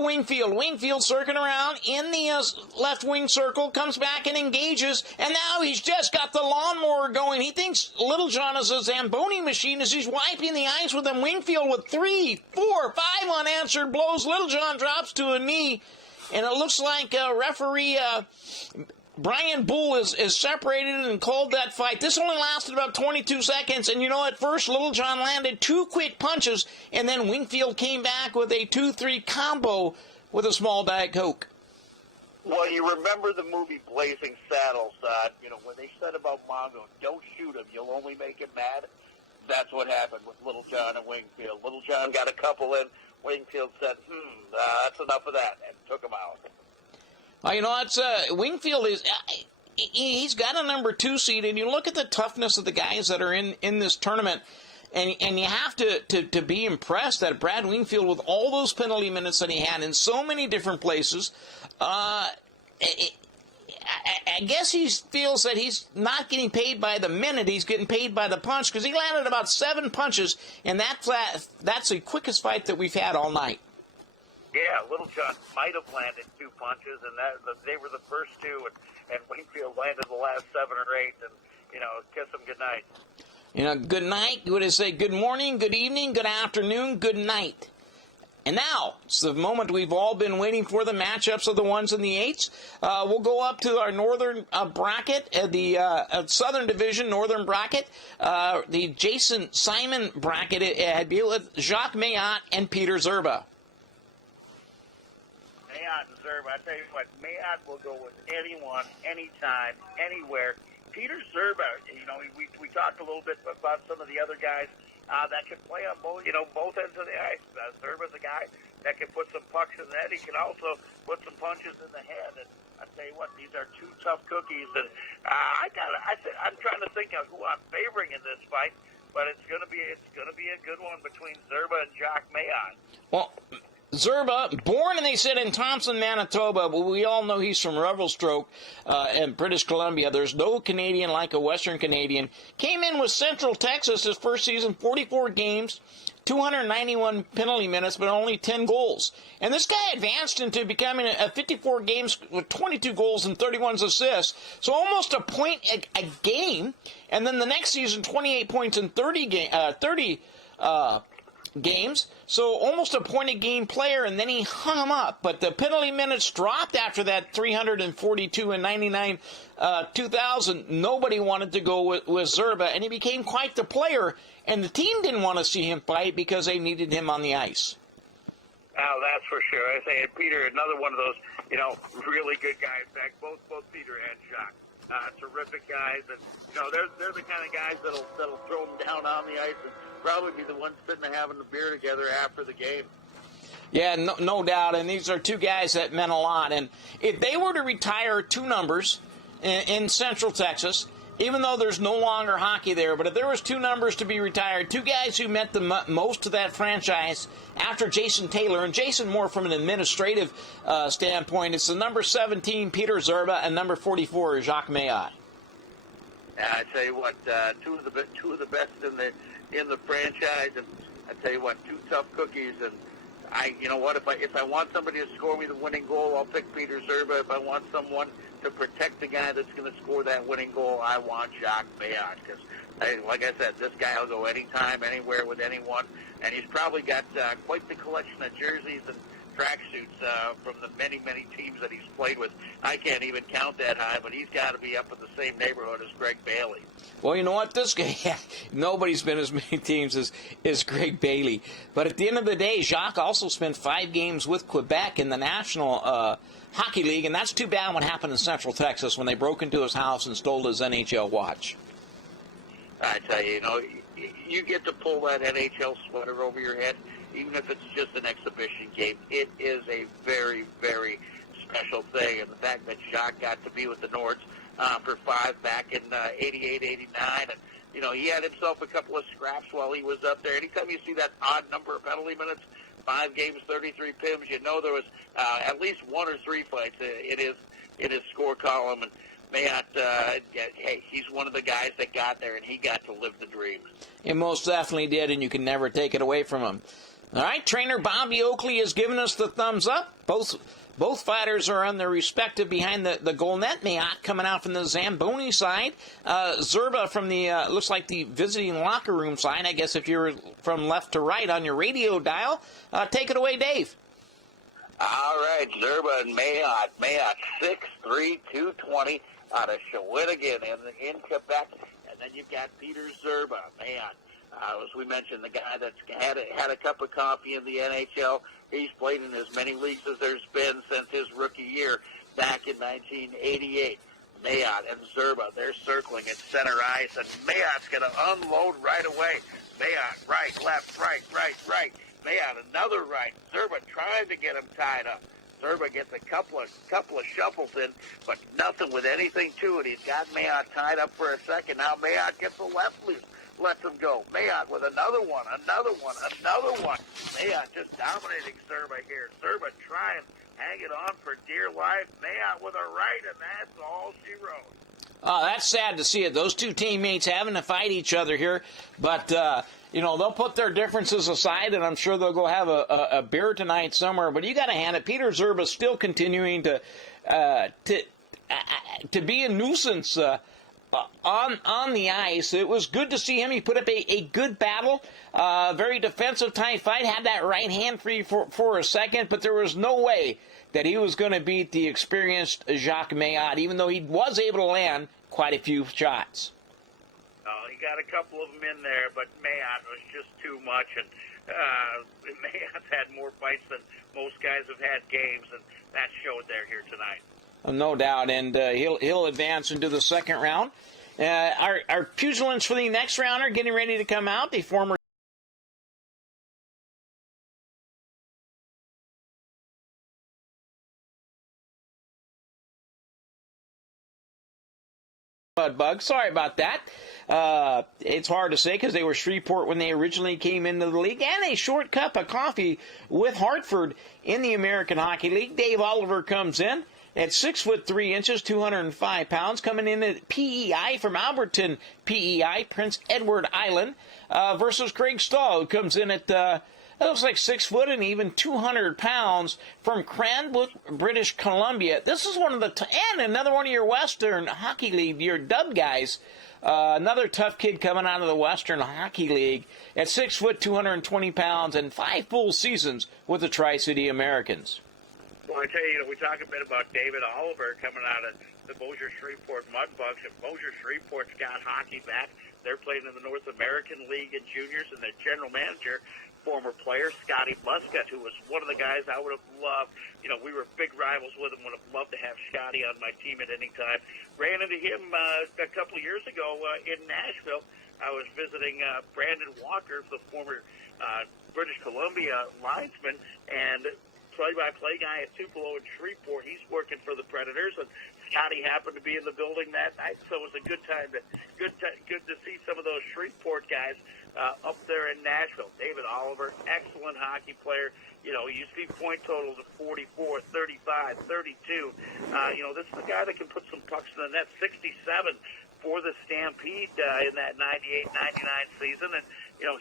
Wingfield. Wingfield circling around in the left wing circle, comes back and engages, and now he's just got the lawnmower going. He thinks Littlejohn is a Zamboni machine as he's wiping the ice with him. Wingfield with 3, 4, 5 unanswered blows. Littlejohn drops to a knee, and it looks like referee Brian Bull is separated and called that fight. This only lasted about 22 seconds, and at first Little John landed 2 quick punches, and then Wingfield came back with a 2-3 combo with a small Diet Coke. Well, you remember the movie Blazing Saddles, when they said about Mongo, don't shoot him, you'll only make him mad? That's what happened with Little John and Wingfield. Little John got a couple in. Wingfield said, that's enough of that, and took him out. Wingfield he's got a number 2 seed, and you look at the toughness of the guys that are in this tournament, and you have to be impressed that Brad Wingfield, with all those penalty minutes that he had in so many different places, I guess he feels that he's not getting paid by the minute, he's getting paid by the punch, because he landed about 7 punches, and that's the quickest fight that we've had all night. Yeah, Little John might have landed 2 punches, and they were the first 2, and Wingfield landed the last 7 or 8, and, kiss him goodnight. Good night, you would say good morning, good evening, good afternoon, good night. And now, it's the moment we've all been waiting for, the matchups of the 1s and the 8s. We'll go up to our northern bracket, the southern division, northern bracket. The Jason Simon bracket had deal with Jacques Mayotte and Peter Zerba. Mayotte and Zerba, I tell you what, Mayotte will go with anyone, anytime, anywhere. Peter Zerba, we talked a little bit about some of the other guys that can play on both ends of the ice. Zerba's a guy that can put some pucks in the net. He can also put some punches in the head. And I tell you what, these are 2 tough cookies. And I'm trying to think of who I'm favoring in this fight, but it's gonna be a good one between Zerba and Jacques Mayotte. Well, Zerba, born, and they said, in Thompson, Manitoba, but we all know he's from Revelstoke in British Columbia. There's no Canadian like a Western Canadian. Came in with Central Texas his first season, 44 games, 291 penalty minutes, but only 10 goals. And this guy advanced into becoming a 54 games with 22 goals and 31 assists, so almost a point a game. And then the next season, 28 points in 30 games, so almost a point a game player, and then he hung him up. But the penalty minutes dropped after that, 342 and 99, 2000. Nobody wanted to go with Zerba, and he became quite the player, and the team didn't want to see him fight because they needed him on the ice. Oh, that's for sure. I say, Peter, another one of those, really good guys. In fact, both Peter and Jacques. Terrific guys, and they're the kind of guys that'll throw them down on the ice and probably be the ones sitting and having a beer together after the game. Yeah, no doubt, and these are 2 guys that meant a lot. And if they were to retire 2 numbers in Central Texas, even though there's no longer hockey there, but if there was 2 numbers to be retired, 2 guys who meant the most to that franchise after Jason Taylor, and Jason more from an administrative standpoint, it's the number 17, Peter Zerba, and number 44, Jacques Mayotte. I tell you what, 2 of the best in the franchise, and I tell you what, 2 tough cookies. And if I want somebody to score me the winning goal, I'll pick Peter Zerba. If I want someone to protect the guy that's going to score that winning goal, I want Jacques Mayotte, because, like I said, this guy will go anytime, anywhere with anyone, and he's probably got quite the collection of jerseys and tracksuits from the many, many teams that he's played with. I can't even count that high, but he's got to be up in the same neighborhood as Greg Bailey. Well, you know what? This guy, nobody's been as many teams as Greg Bailey. But at the end of the day, Jacques also spent 5 games with Quebec in the National Hockey League, and that's too bad what happened in Central Texas when they broke into his house and stole his NHL watch. I tell you, you get to pull that NHL sweater over your head, even if it's just an exhibition game. It is a very, very special thing. And the fact that Jacques got to be with the Nords for 5 back in 88, 89, and, he had himself a couple of scraps while he was up there. Anytime you see that odd number of penalty minutes, 5 games, 33 PIMs, there was at least 1 or 3 fights in his score column. And Mayotte, hey, he's one of the guys that got there, and he got to live the dream. He most definitely did, and you can never take it away from him. All right, trainer Bobby Oakley has given us the thumbs up. Both fighters are on their respective behind the goal net. Mayotte coming out from the Zamboni side. Zerba from the, looks like the visiting locker room side. I guess if you're from left to right on your radio dial. Take it away, Dave. All right, Zerba and Mayotte. Mayotte 6'3", 220 out of Shawinigan in Quebec. And then you've got Peter Zerba, Mayotte. As we mentioned, the guy that's had a cup of coffee in the NHL. He's played in as many leagues as there's been since his rookie year back in 1988. Mayotte and Zerba, they're circling at center ice, and Mayotte's going to unload right away. Mayotte, right, left, right. Mayotte, another right. Zerba trying to get him tied up. Zerba gets a couple of shuffles in, but nothing with anything to it. He's got Mayotte tied up for a second. Now Mayotte gets the left loose. Lets him go. Mayotte with another one. Mayotte just dominating Zerba here. Zerba trying, hanging on for dear life. Mayotte with a right, and that's all she wrote. That's sad to see it. Those two teammates having to fight each other here. But, they'll put their differences aside, and I'm sure they'll go have a beer tonight somewhere. But you got to hand it. Peter Zerba still continuing to be a nuisance on the ice. It was good to see him. He put up a good battle, very defensive type fight, had that right hand free for a second, but there was no way that he was going to beat the experienced Jacques Mayotte, even though he was able to land quite a few shots. He got a couple of them in there, but Mayotte was just too much, and Mayotte's had more fights than most guys have had games, and that showed there here tonight. No doubt, and he'll advance into the second round. Our pugilants for the next round are getting ready to come out. The former Mudbug. Sorry about that. It's hard to say because they were Shreveport when they originally came into the league, and a short cup of coffee with Hartford in the American Hockey League. Dave Oliver comes in at 6'3", 205 pounds, coming in at PEI from Alberton, PEI, Prince Edward Island, versus Craig Stahl, who comes in at, looks like 6 foot and even 200 pounds from Cranbrook, British Columbia. This is one of the, and another one of your Western Hockey League, your dub guys. Another tough kid coming out of the Western Hockey League at 6 foot, 220 pounds, and 5 full seasons with the Tri-City Americans. Well, I tell you, we talk a bit about David Oliver coming out of the Bossier Shreveport Mudbugs, and Bossier Shreveport's got hockey back. They're playing in the North American League in juniors, and their general manager, former player Scotty Muscat, who was one of the guys I would have loved. We were big rivals with him. Would have loved to have Scotty on my team at any time. Ran into him a couple of years ago in Nashville. I was visiting Brandon Walker, the former British Columbia linesman, and play-by-play guy at Tupelo and Shreveport. He's working for the Predators, and Scotty happened to be in the building that night, so it was a good to see some of those Shreveport guys up there in Nashville. David Oliver, excellent hockey player. You see point totals of 44, 35, 32. This is a guy that can put some pucks in the net. 67 for the Stampede in that 98-99 season, and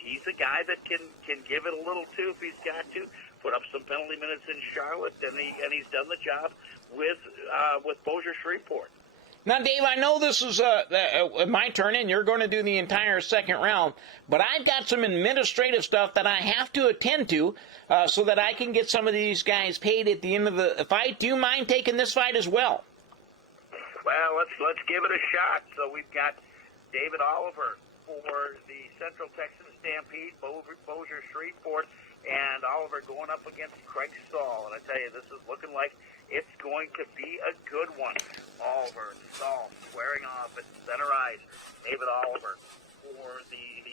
he's a guy that can give it a little too if he's got to. Put up some penalty minutes in Charlotte, and he's done the job with Bossier Shreveport. Now, Dave, I know this is my turn, and you're going to do the entire second round, but I've got some administrative stuff that I have to attend to so that I can get some of these guys paid at the end of the fight. Do you mind taking this fight as well? Well, let's give it a shot. So we've got David Oliver for the Central Texas Stampede, Bossier Shreveport, and Oliver going up against Craig Stahl. And I tell you, this is looking like it's going to be a good one. Oliver and Stahl squaring off at center ice. David Oliver for the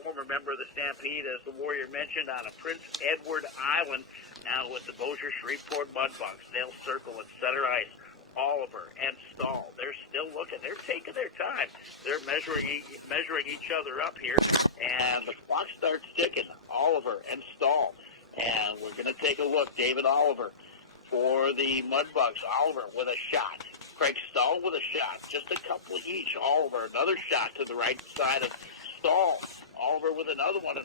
former member of the Stampede, as the Warrior mentioned, on a Prince Edward Island, now with the Bossier Shreveport Mudbugs. They'll circle at center ice. Oliver and Stahl, they're still looking. They're taking their time. They're measuring each other up here, and the clock starts ticking. Oliver and Stahl, and we're going to take a look. David Oliver for the Mudbugs. Oliver with a shot. Craig Stahl with a shot. Just a couple each. Oliver, another shot to the right side of Stahl. Oliver with another one.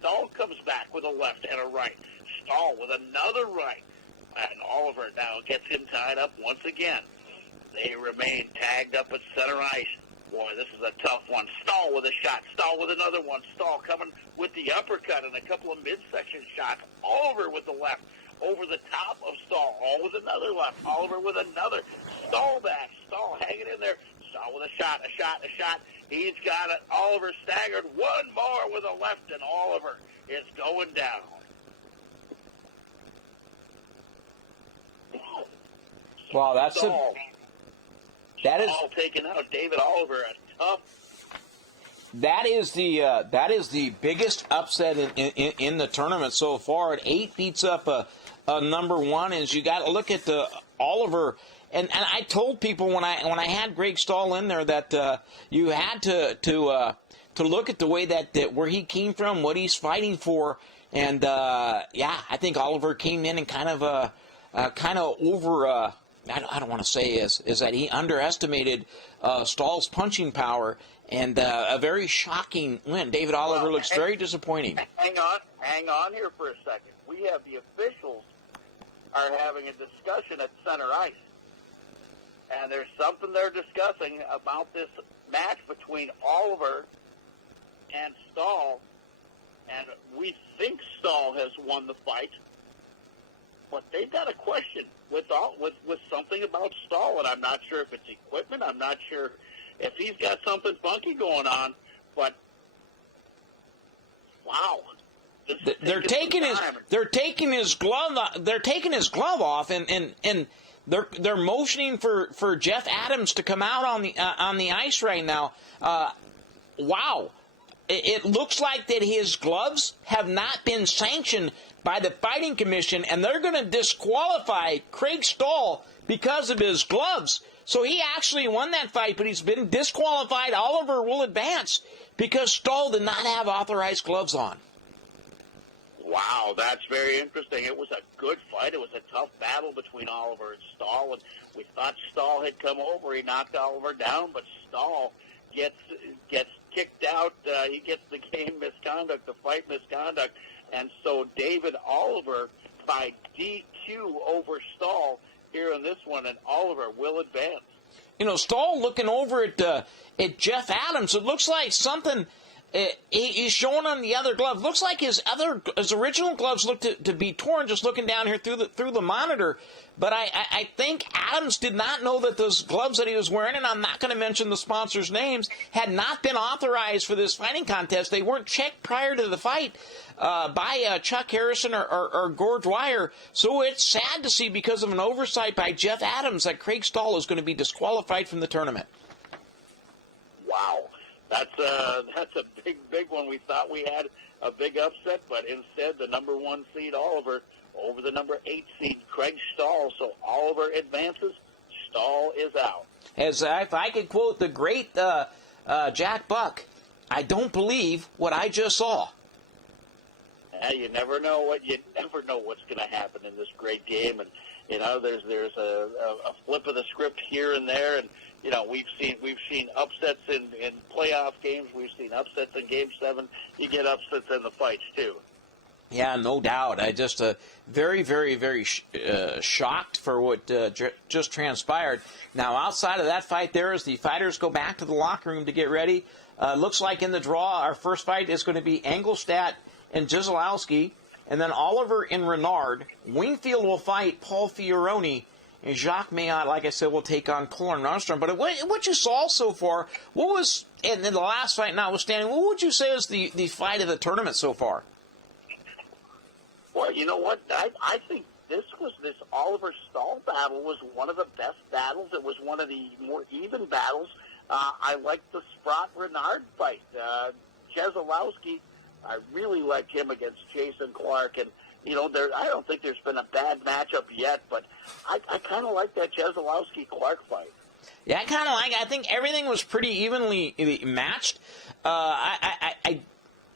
Stahl comes back with a left and a right. Stahl with another right. And Oliver now gets him tied up once again. They remain tagged up at center ice. Boy, this is a tough one. Stahl with a shot. Stahl with another one. Stahl coming with the uppercut and a couple of midsection shots. Oliver with the left. over the top of Stahl. All with another left. Oliver with another. Stahl back. Stahl hanging in there. Stahl with a shot. He's got it. Oliver staggered. One more with a left, and Oliver is going down. Wow, that is Stahl taking out David Oliver. A tough. That is the biggest upset in the tournament so far. At 8 beats up a number 1. Is you got to look at the Oliver, and I told people when I had Greg Stahl in there that you had to look at the way that where he came from, what he's fighting for, and I think Oliver came in and kind of over. I don't want to say is that he underestimated Stahl's punching power. And a very shocking win. David Oliver looks very disappointing. Hang on here for a second. We have the officials are having a discussion at center ice. And there's something they're discussing about this match between Oliver and Stahl. And we think Stahl has won the fight. But they've got a question with something about Stahl. And I'm not sure if it's equipment. I'm not sure if he's got something funky going on, but wow, they're taking his glove off, and they're motioning for Jeff Adams to come out on the ice right now. Wow, it looks like that his gloves have not been sanctioned by the Fighting Commission, and they're going to disqualify Craig Stahl because of his gloves. So he actually won that fight, but he's been disqualified. Oliver will advance because Stahl did not have authorized gloves on. Wow, that's very interesting. It was a good fight. It was a tough battle between Oliver and Stahl, and we thought Stahl had come over. He knocked Oliver down, but Stahl gets kicked out. He gets the game misconduct, the fight misconduct, and so David Oliver by DQ over Stahl here in this one, and Oliver will advance. You know, Stahl looking over at Jeff Adams. It looks like something he's showing on the other glove. Looks like his original gloves look to be torn. Just looking down here through the monitor, but I think Adams did not know that those gloves that he was wearing, and I'm not going to mention the sponsors' names, had not been authorized for this fighting contest. They weren't checked prior to the fight by Chuck Harrison or Gord Dwyer. So it's sad to see, because of an oversight by Jeff Adams, that Craig Stahl is going to be disqualified from the tournament. Wow. That's a big one. We thought we had a big upset, but instead the number 1 seed Oliver over the number 8 seed Craig Stahl. So Oliver advances. Stahl is out. As if I could quote the great Jack Buck, I don't believe what I just saw. You never know what's going to happen in this great game, and there's a flip of the script here and there, and we've seen upsets in playoff games. We've seen upsets in Game 7. You get upsets in the fights too. Yeah, no doubt. I just very, very, very shocked for what just transpired. Now, outside of that fight there, as the fighters go back to the locker room to get ready, looks like in the draw, our first fight is going to be Engelstadt and Kozlowski, and then Oliver and Renard. Wingfield will fight Paul Fioroni, and Jacques Mayotte, like I said, will take on Colin Rundstrom. But what you saw so far, what was, in the last fight notwithstanding, what would you say is the fight of the tournament so far? Well, you know what? I think this Oliver Stahl battle was one of the best battles. It was one of the more even battles. I liked the Sprott Renard fight. Kozlowski, I really liked him against Jason Clark, and I don't think there's been a bad matchup yet, but I kind of like that Kozlowski Clark fight. Yeah, I think everything was pretty evenly matched.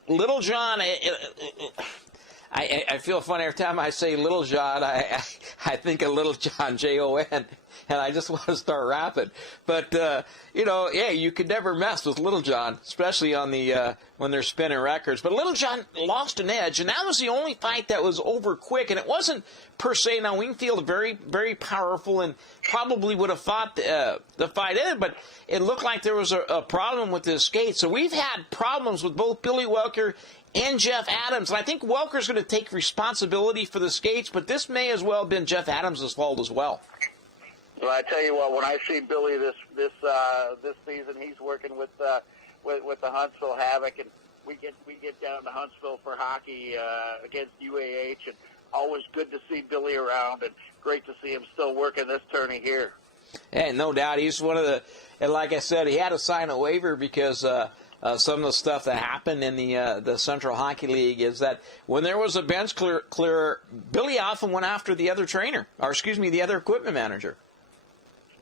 Little John. I feel funny every time I say Little John. I think of Little John, Jon, and I just want to start rapping. But you could never mess with Little John, especially on the when they're spinning records. But Little John lost an edge, and that was the only fight that was over quick. And it wasn't per se. Now Wingfield very, very powerful, and probably would have fought the fight in it, but it looked like there was a problem with his skate. So we've had problems with both Billy Welker and Jeff Adams. And I think Welker's going to take responsibility for the skates, but this may as well have been Jeff Adams' fault as well. Well, I tell you what, when I see Billy this season, he's working with the Huntsville Havoc, and we get down to Huntsville for hockey against UAH, and always good to see Billy around, and great to see him still working this tourney here. Yeah, no doubt. He's one of the, and like I said, he had to sign a waiver because some of the stuff that happened in the Central Hockey League is that when there was a bench clear, Billy often went after the other trainer, or excuse me, the other equipment manager.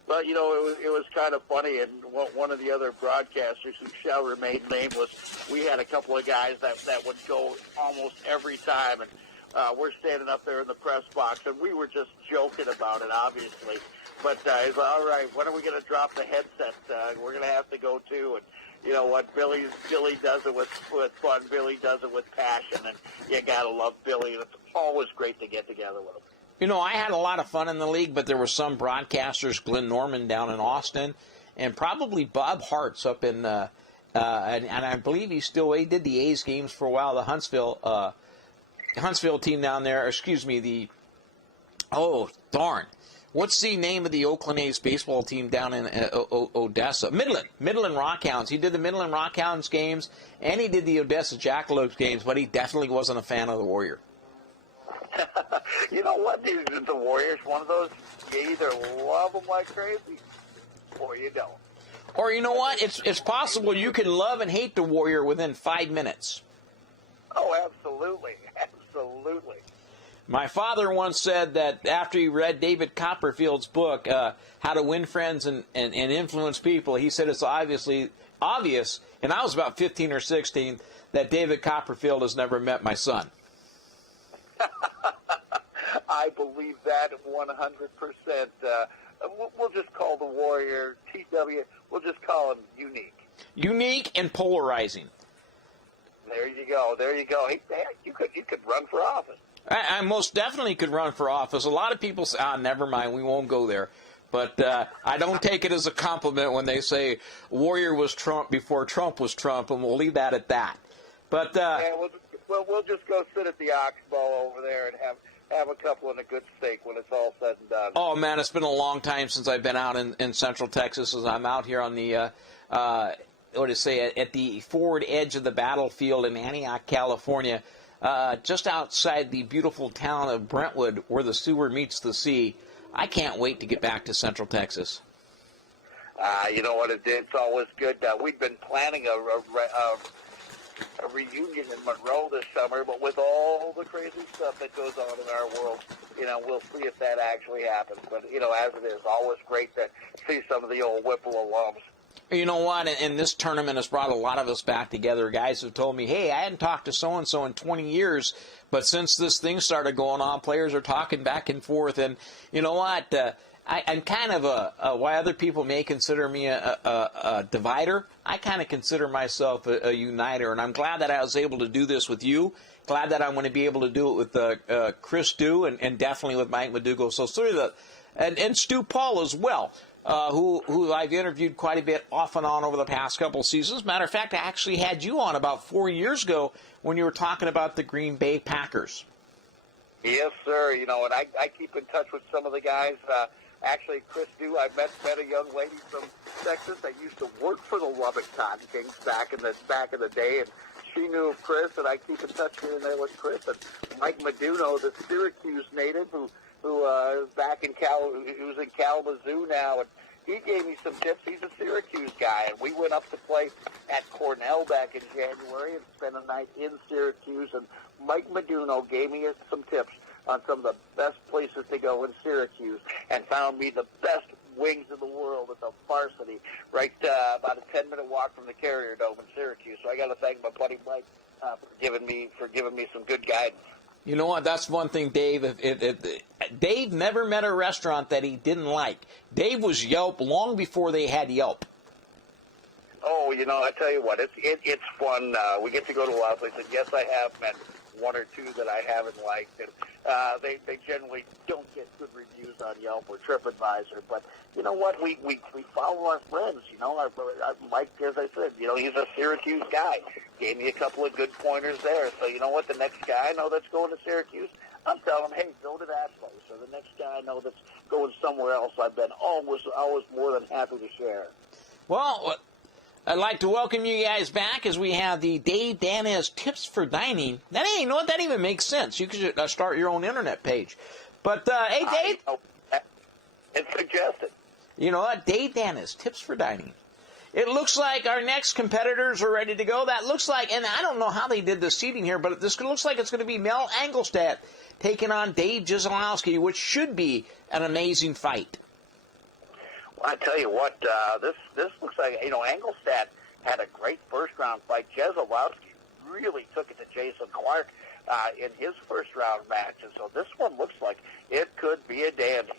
Well, you know, it was kind of funny, and one of the other broadcasters who shall remain nameless, we had a couple of guys that would go almost every time, and we're standing up there in the press box, and we were just joking about it, obviously. But he's like, all right, when are we going to drop the headset? We're going to have to go too. And you know what? Billy does it with fun. Billy does it with passion, and you got to love Billy. And it's always great to get together with him. You know, I had a lot of fun in the league, but there were some broadcasters, Glenn Norman down in Austin, and probably Bob Hart's up in, and I believe he did the A's games for a while, the Huntsville team down there, what's the name of the Oakland A's baseball team down in Odessa? Midland Rockhounds. He did the Midland Rockhounds games, and he did the Odessa Jackalopes games, but he definitely wasn't a fan of the Warrior. You know what, dude? The Warriors, one of those, you either love them like crazy or you don't. Or you know what? It's possible you can love and hate the Warrior within 5 minutes. Oh, absolutely. Absolutely. My father once said that after he read David Copperfield's book, How to Win Friends and Influence People, he said it's obvious, and I was about 15 or 16, that David Copperfield has never met my son. I believe that 100%. We'll just call the Warrior TW. We'll just call him unique. Unique and polarizing. There you go. There you go. Hey, you could run for office. I most definitely could run for office. A lot of people say, never mind, we won't go there. But I don't take it as a compliment when they say Warrior was Trump before Trump was Trump, and we'll leave that at that. But we'll just go sit at the Oxbow over there and have a couple and a good steak when it's all said and done. Oh, man, it's been a long time since I've been out in Central Texas. As I'm out here on the, at the forward edge of the battlefield in Antioch, California, just outside the beautiful town of Brentwood where the sewer meets the sea. I can't wait to get back to Central Texas. You know what, it's always good. We've been planning a reunion in Monroe this summer, but with all the crazy stuff that goes on in our world, you know, we'll see if that actually happens. But, you know, as it is, always great to see some of the old Whipple alums. You know what? And this tournament has brought a lot of us back together. Guys have told me, hey, I hadn't talked to so-and-so in 20 years, but since this thing started going on, players are talking back and forth. And you know what? I'm kind of why other people may consider me a divider, I kind of consider myself a uniter. And I'm glad that I was able to do this with you. Glad that I'm going to be able to do it with Chris Dew and definitely with Mike Madugo. So and Stu Paul as well. Who I've interviewed quite a bit off and on over the past couple seasons. Matter of fact, I actually had you on about 4 years ago when you were talking about the Green Bay Packers. Yes, sir. You know, and I keep in touch with some of the guys. Actually, Chris Dew, I met a young lady from Texas that used to work for the Lubbock Cotton Kings back in the day, and she knew of Chris, and I keep in touch here and there with Chris. And Mike Maduno, the Syracuse native who is back in who's in Kalamazoo now, and he gave me some tips. He's a Syracuse guy, and we went up to play at Cornell back in January and spent a night in Syracuse, and Mike Maduno gave me some tips on some of the best places to go in Syracuse and found me the best wings in the world at the Varsity, right about a 10-minute walk from the Carrier Dome in Syracuse. So I got to thank my buddy Mike for giving me some good guidance. You know what? That's one thing, Dave. Dave never met a restaurant that he didn't like. Dave was Yelp long before they had Yelp. Oh, you know, I tell you what, it's fun. We get to go to a lot of places. Yes, I have met one or two that I haven't liked, and they generally don't get good reviews on Yelp or TripAdvisor. But you know what? We follow our friends. You know, our Mike, as I said, you know, he's a Syracuse guy. Gave me a couple of good pointers there. So you know what? The next guy I know that's going to Syracuse, I'm telling him, hey, go to that place. Or the next guy I know that's going somewhere else, I've been always more than happy to share. Well, I'd like to welcome you guys back as we have the Dave Danis Tips for Dining. You know what? That even makes sense. You could start your own internet page. But, hey, Dave. It's suggested. You know what? Dave Danis, Tips for Dining. It looks like our next competitors are ready to go. That looks like, and I don't know how they did the seating here, but this looks like it's going to be Mel Angelstad taking on Dave Jezolowski, which should be an amazing fight. Well, I tell you what, this looks like, you know, Angelstad had a great first-round fight. Jezolowski really took it to Jason Clark in his first-round match, and so this one looks like it could be a dandy.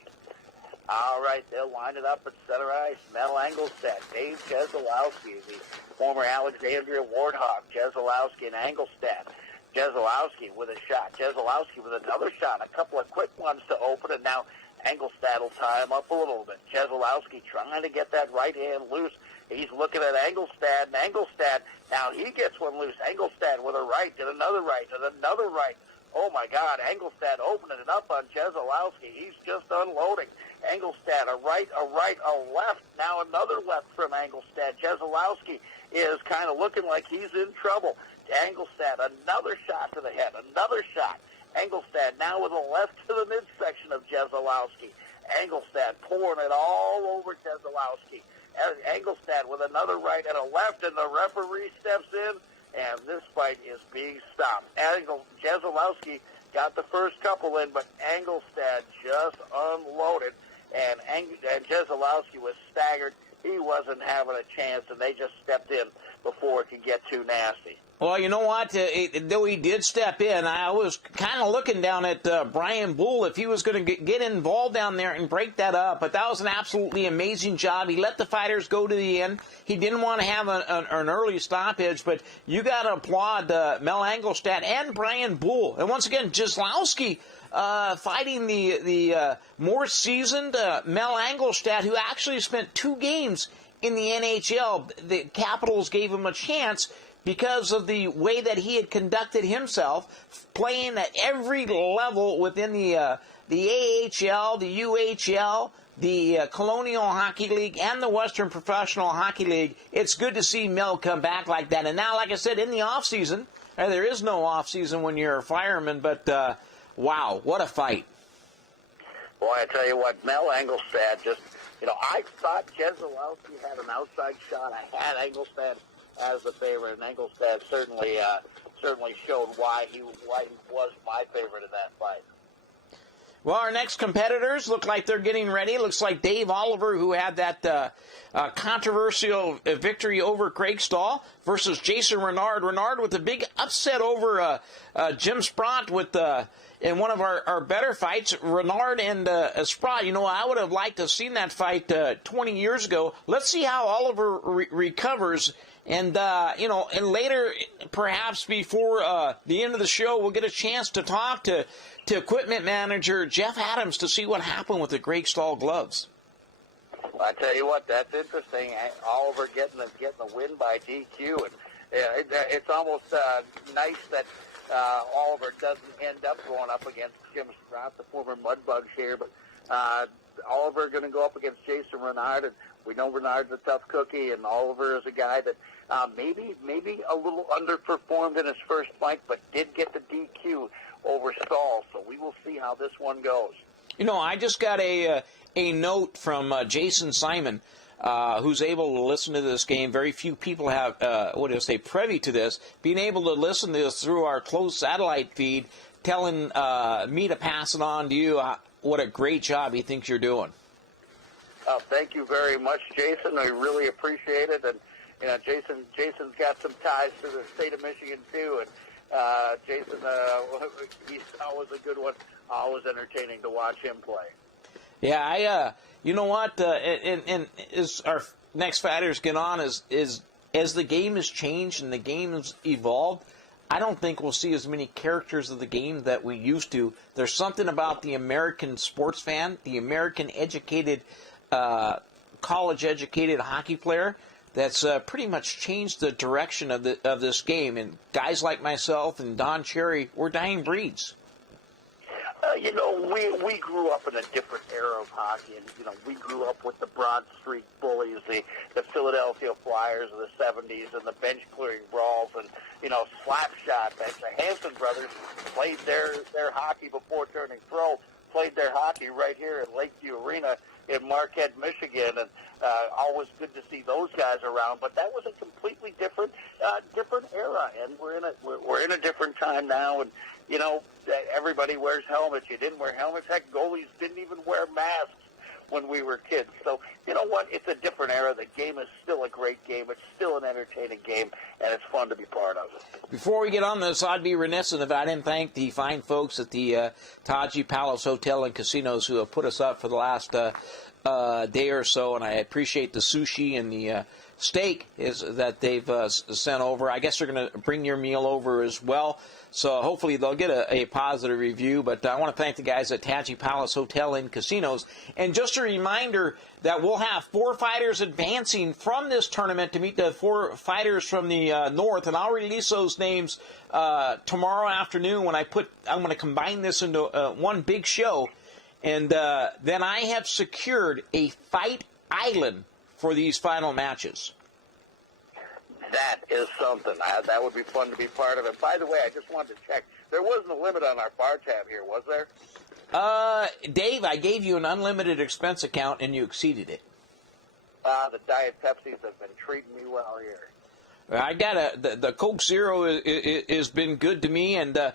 All right, they'll line it up at center ice. Mel Angelstad, Dave Jezolowski, the former Alexandria Warthog. Jezolowski and Angelstad. Jezolowski with a shot. Jezolowski with another shot. A couple of quick ones to open, and now Angelstad will tie him up a little bit. Jezolowski trying to get that right hand loose. He's looking at Angelstad, and Angelstad, now he gets one loose. Angelstad with a right, and another right, and another right. Oh, my God, Angelstad opening it up on Jezolowski. He's just unloading. Angelstad, a right, a left. Now another left from Angelstad. Jezolowski is kind of looking like he's in trouble. Angelstad, another shot to the head, another shot. Angelstad now with a left to the midsection of Jezolowski. Angelstad pouring it all over Jezolowski. Angelstad with another right and a left, and the referee steps in, and this fight is being stopped. Jezolowski got the first couple in, but Angelstad just unloaded, and Jezolowski was staggered. He wasn't having a chance, and they just stepped in before it could get too nasty. Well, you know what? Though he did step in, I was kind of looking down at Brian Bull if he was going to get involved down there and break that up. But that was an absolutely amazing job. He let the fighters go to the end. He didn't want to have an early stoppage. But you got to applaud Mel Angelstad and Brian Bull. And once again, Jezolowski fighting the more seasoned Mel Angelstad, who actually spent 2 games in the NHL. The Capitals gave him a chance because of the way that he had conducted himself, playing at every level within the AHL, the UHL, the Colonial Hockey League, and the Western Professional Hockey League. It's good to see Mel come back like that. And now, like I said, in the off-season, there is no off-season when you're a fireman, but wow, what a fight. Boy, I tell you what, Mel Angelstad just, you know, I thought Jezolowski had an outside shot. I had Angelstad as the favorite, and Angelstad certainly showed why he was my favorite in that fight. Well, our next competitors look like they're getting ready. Looks like Dave Oliver, who had that controversial victory over Craig Stahl, versus Jason Renard. Renard with a big upset over Jim Sprott with in one of our better fights. Renard and Sprott, you know, I would have liked to have seen that fight 20 years ago. Let's see how Oliver recovers. And, you know, and later, perhaps before the end of the show, we'll get a chance to talk to equipment manager Jeff Adams to see what happened with the Craig Stahl gloves. Well, I tell you what, that's interesting. Oliver getting the win by DQ, and it's almost nice that Oliver doesn't end up going up against Jim Sprott, the former Mudbugs here, but Oliver going to go up against Jason Renard, and we know Renard's a tough cookie, and Oliver is a guy that maybe a little underperformed in his first fight, but did get the DQ over Stahl. So we will see how this one goes. You know, I just got a note from Jason Simon, who's able to listen to this game. Very few people have, privy to this. Being able to listen to this through our closed satellite feed, telling me to pass it on to you. What a great job he thinks you're doing. Thank you very much, Jason. I really appreciate it. And you know, Jason's got some ties to the state of Michigan too. And Jason, he's always a good one. Always entertaining to watch him play. Yeah, you know what? And as our next fighters get on, is as the game has changed and the game has evolved, I don't think we'll see as many characters of the game that we used to. There's something about the American sports fan, the American educated, college-educated hockey player that's pretty much changed the direction of this game. And guys like myself and Don Cherry, we're dying breeds. We grew up in a different era of hockey, and we grew up with the Broad Street Bullies, the Philadelphia Flyers of the '70s, and the bench clearing brawls, and Slapshot. The Hanson brothers played their hockey before turning pro. Played their hockey right here in Lakeview Arena in Marquette, Michigan, and always good to see those guys around. But that was a completely different era, and we're in a different time now. And everybody wears helmets. You didn't wear helmets. Heck, goalies didn't even wear masks when we were kids. So, you know what? It's a different era. The game is still a great game. It's still an entertaining game, and it's fun to be part of it. Before we get on this, I'd be remiss if I didn't thank the fine folks at the Taji Palace Hotel and Casinos who have put us up for the last day or so, and I appreciate the sushi and the steak that they've sent over. I guess they're going to bring your meal over as well. So hopefully they'll get a positive review. But I want to thank the guys at Taji Palace Hotel and Casinos. And just a reminder that we'll have 4 fighters advancing from this tournament to meet the 4 fighters from the north. And I'll release those names tomorrow afternoon when I'm going to combine this into one big show. And then I have secured a fight island for these final matches. That is something. That would be fun to be part of it. By the way, I just wanted to check. There wasn't a limit on our bar tab here, was there? Dave, I gave you an unlimited expense account, and you exceeded it. The Diet Pepsis have been treating me well here. I got the Coke Zero has been good to me, and the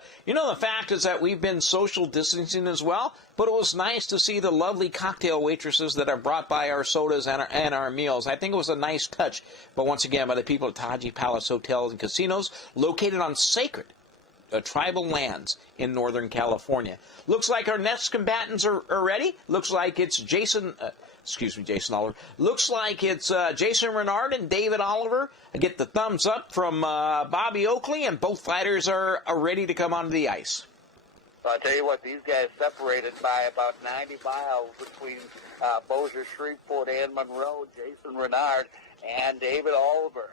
fact is that we've been social distancing as well. But it was nice to see the lovely cocktail waitresses that are brought by our sodas and our meals. I think it was a nice touch. But once again, by the people at Taji Palace Hotels and Casinos, located on sacred tribal lands in Northern California. Looks like our next combatants are ready. Looks like it's Jason Oliver. Looks like it's Jason Renard and David Oliver. I get the thumbs up from Bobby Oakley, and both fighters are ready to come onto the ice. I'll tell you what, these guys separated by about 90 miles between Bossier, Shreveport, and Monroe. Jason Renard and David Oliver.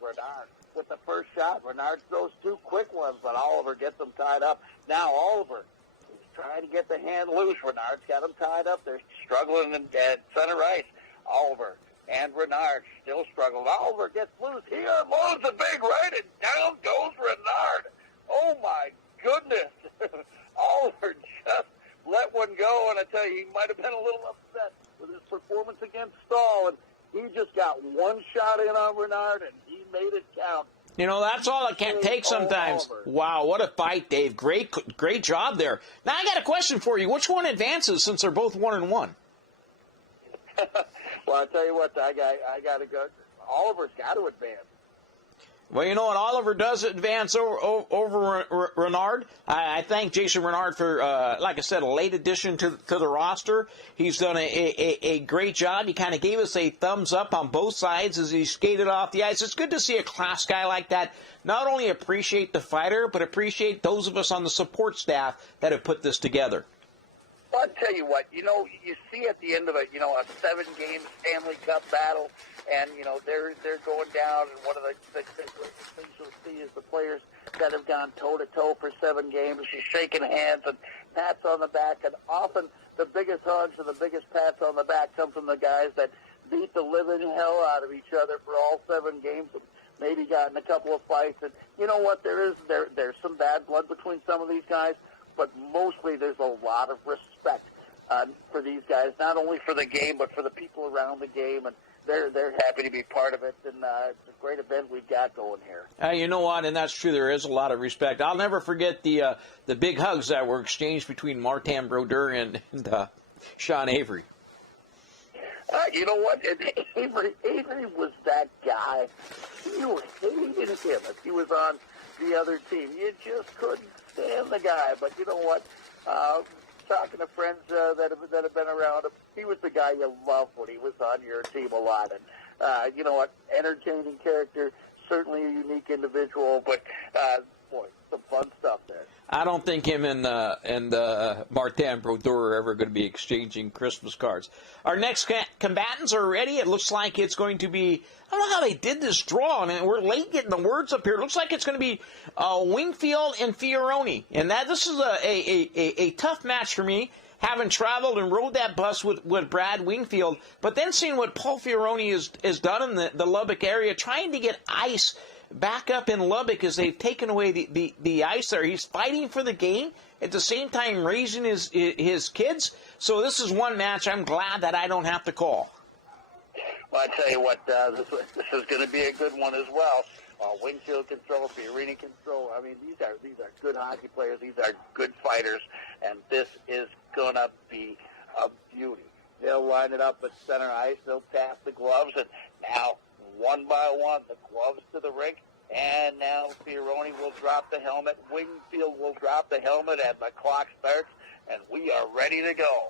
Renard with the first shot. Renard throws 2 quick ones, but Oliver gets them tied up. Now Oliver is trying to get the hand loose. Renard's got them tied up. They're struggling at center ice. Oliver and Renard still struggling. Oliver gets loose. He unloads a big right, and down goes Renard. Oh, my goodness. Oliver just let one go, and I tell you, he might have been a little upset with his performance against Stahl, and he just got one shot in on Renard, and he made it count. That's all it can take sometimes. Wow, what a fight, Dave. Great job there. Now, I got a question for you. Which one advances since they're both 1-1? Well, I'll tell you what, I got to go. Oliver's got to advance. Well, you know what? Oliver does advance over Renard. I thank Jason Renard for, like I said, a late addition to the roster. He's done a great job. He kind of gave us a thumbs up on both sides as he skated off the ice. It's good to see a class guy like that not only appreciate the fighter, but appreciate those of us on the support staff that have put this together. Well, I'll tell you what, you see at the end of it, a 7-game Stanley Cup battle, and, they're going down, and one of the things you'll see is the players that have gone toe-to-toe for 7 games, she's shaking hands and pats on the back, and often the biggest hugs and the biggest pats on the back come from the guys that beat the living hell out of each other for all 7 games and maybe got in a couple of fights. And you know what, there's some bad blood between some of these guys, but mostly there's a lot of respect for these guys, not only for the game, but for the people around the game, and they're happy to be part of it, and it's a great event we've got going here. You know what, and that's true, there is a lot of respect. I'll never forget the big hugs that were exchanged between Martin Brodeur and Sean Avery. You know what, Avery was that guy. You hated him if he was on the other team. You just couldn't stand the guy, but you know what? Talking to friends that have been around him, he was the guy you loved when he was on your team a lot. And you know what? Entertaining character, certainly a unique individual. But boy, some fun stuff there. I don't think him and Martin Brodeur are ever going to be exchanging Christmas cards. Our next combatants are ready. It looks like it's going to be, I don't know how they did this draw, and we're late getting the words up here. It looks like it's going to be Wingfield and Fioroni. And this is a tough match for me, having traveled and rode that bus with Brad Wingfield, but then seeing what Paul Fioroni has done in the Lubbock area, trying to get ice back up in Lubbock as they've taken away the ice there. He's fighting for the game, at the same time raising his kids. So this is one match I'm glad that I don't have to call. Well, I tell you what, this is going to be a good one as well. Wingfield can throw, Fiorini can throw. I mean, these are good hockey players. These are good fighters, and this is going to be a beauty. They'll line it up at center ice. They'll tap the gloves, and now, one by one, the gloves to the rink, and now Fioroni will drop the helmet. Wingfield will drop the helmet, and the clock starts, and we are ready to go.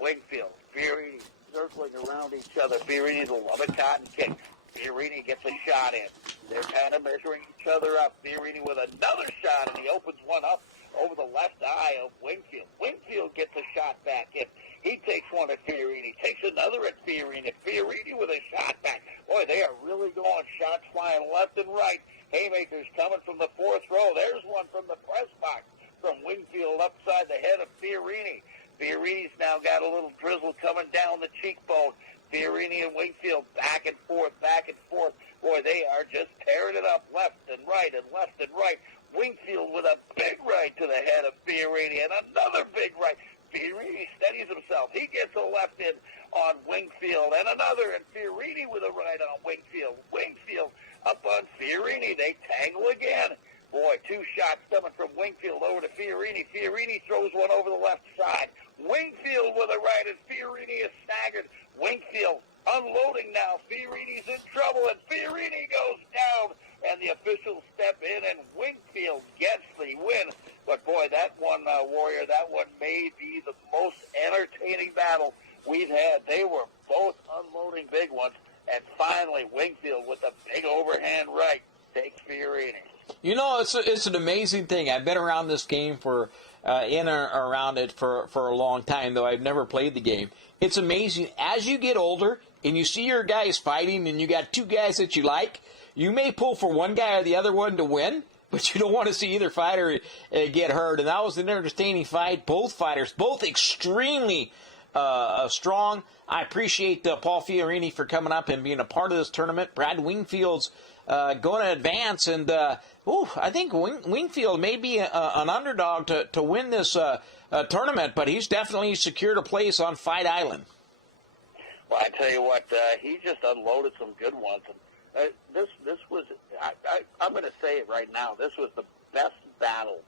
Wingfield, Fiorini circling around each other. Fiorini, the Lubbock Cotton kick. Fiorini gets a shot in. They're kind of measuring each other up. Fiorini with another shot, and he opens one up over the left eye of Wingfield. Wingfield gets a shot back in. He takes one at Fiorini, takes another at Fiorini. Fiorini with a shot back. Boy, they are really going, shots flying left and right. Haymakers coming from the fourth row. There's one from the press box from Wingfield upside the head of Fiorini. Fiorini's now got a little drizzle coming down the cheekbone. Fiorini and Wingfield back and forth, back and forth. Boy, they are just tearing it up left and right and left and right. Wingfield with a big right to the head of Fiorini and another big right. Fiorini steadies himself. He gets a left in on Wingfield and another, and Fiorini with a right on Wingfield. Wingfield up on Fiorini. They tangle again. Boy, two shots coming from Wingfield over to Fiorini. Fiorini throws one over the left side. Wingfield with a right, and Fiorini is staggered. Wingfield unloading now. Fiorini's in trouble, and Fiorini goes down, and the officials step in, and Wingfield gets the win. But boy, that one, Warrior, that one may be the most entertaining battle we've had. They were both unloading big ones, and finally Wingfield with a big overhand right takes Fiorini. You know, it's an amazing thing. I've been around this game for in or around it for a long time, though I've never played the game. It's amazing. As you get older and you see your guys fighting and you got two guys that you like, you may pull for one guy or the other one to win, but you don't want to see either fighter get hurt. And that was an entertaining fight. Both fighters, both extremely strong. I appreciate Paul Fiorini for coming up and being a part of this tournament. Brad Wingfield's going to advance, and I think Wingfield may be an underdog to win this tournament, but he's definitely secured a place on Fight Island. Well, I tell you what, he just unloaded some good ones. This was, I'm going to say it right now, this was the best battle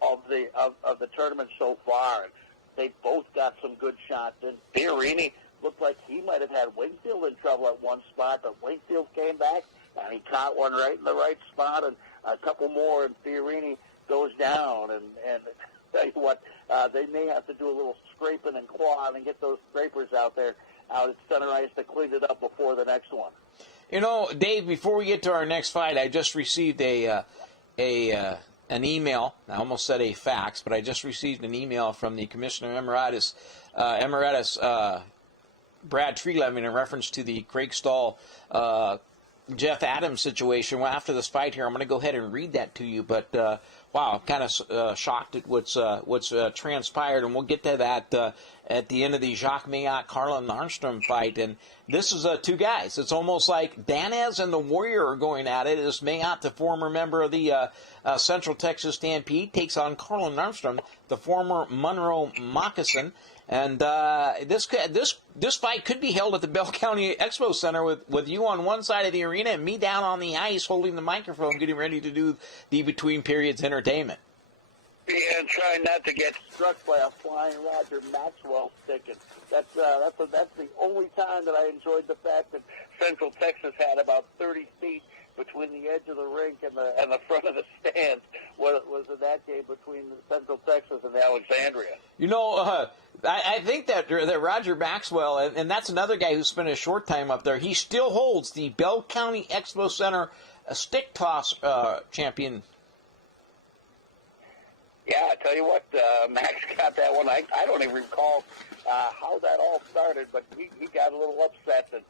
of the tournament so far. And they both got some good shots. And Fiorini looked like he might have had Wingfield in trouble at one spot, but Wingfield came back, and he caught one right in the right spot, and a couple more, and Fiorini goes down. And tell you what, they may have to do a little scraping and clawing and get those scrapers out at center ice to clean it up before the next one. You know, Dave, before we get to our next fight, I just received an email. I almost said a fax, but I just received an email from the Commissioner Emeritus Brad Treleving in reference to the Craig Stahl Jeff Adams situation. Well, after this fight here, I'm going to go ahead and read that to you. But wow, I'm kind of shocked at what's transpired, and we'll get to that at the end of the Jacques Mayotte Carlin Armstrong fight. And this is two guys. It's almost like Danis and the Warrior are going at it. As Mayotte, the former member of the Central Texas Stampede, takes on Carlin Armstrong, the former Monroe Moccasin. And this fight could be held at the Bell County Expo Center with you on one side of the arena and me down on the ice holding the microphone, getting ready to do the between periods entertainment. Yeah, and try not to get struck by a flying Roger Maxwell ticket. That's the only time that I enjoyed the fact that Central Texas had about 30 feet between the edge of the rink and the front of the stands. Was in that game between Central Texas and Alexandria. You know, I think that Roger Maxwell, and that's another guy who spent a short time up there, he still holds the Bell County Expo Center stick toss champion Yeah, I tell you what, Max got that one. I don't even recall how that all started, but he got a little upset. And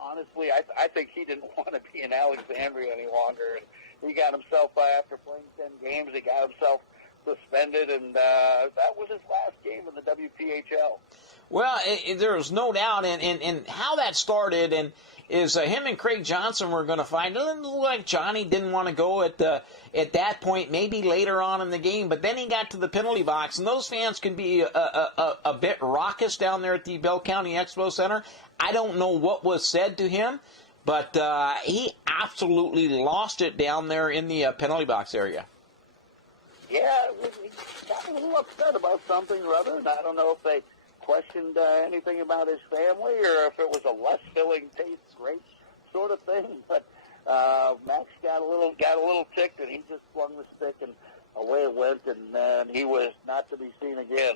honestly, I think he didn't want to be in Alexandria any longer. And he got himself, after playing 10 games, he got himself suspended, and that was his last game in the WPHL. Well, there was no doubt, and how that started, and is him and Craig Johnson were going to fight. It looked like Johnny didn't want to go at that point, maybe later on in the game, but then he got to the penalty box, and those fans can be a bit raucous down there at the Bell County Expo Center. I don't know what was said to him, but he absolutely lost it down there in the penalty box area. Yeah, he got a little upset about something or other, and I don't know if they questioned anything about his family or if it was a less filling taste grape sort of thing. But Max got a little ticked, and he just flung the stick, and away it went, and he was not to be seen again.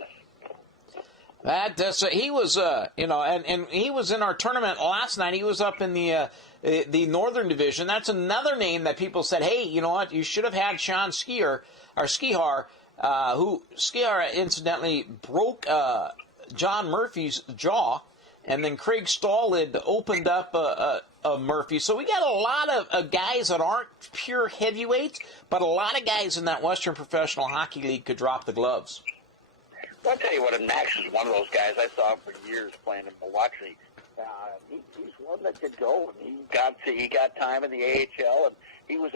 He was, and he was in our tournament last night. He was up in the Northern Division. That's another name that people said, hey, you know what, you should have had Sean Skihar, who Skihar incidentally broke John Murphy's jaw, and then Craig Stahl had opened up Murphy. So we got a lot of guys that aren't pure heavyweights, but a lot of guys in that Western Professional Hockey League could drop the gloves. Well, I'll tell you what, and Max is one of those guys. I saw him for years playing in Milwaukee. He's one that could go, and he got time in the AHL, and he was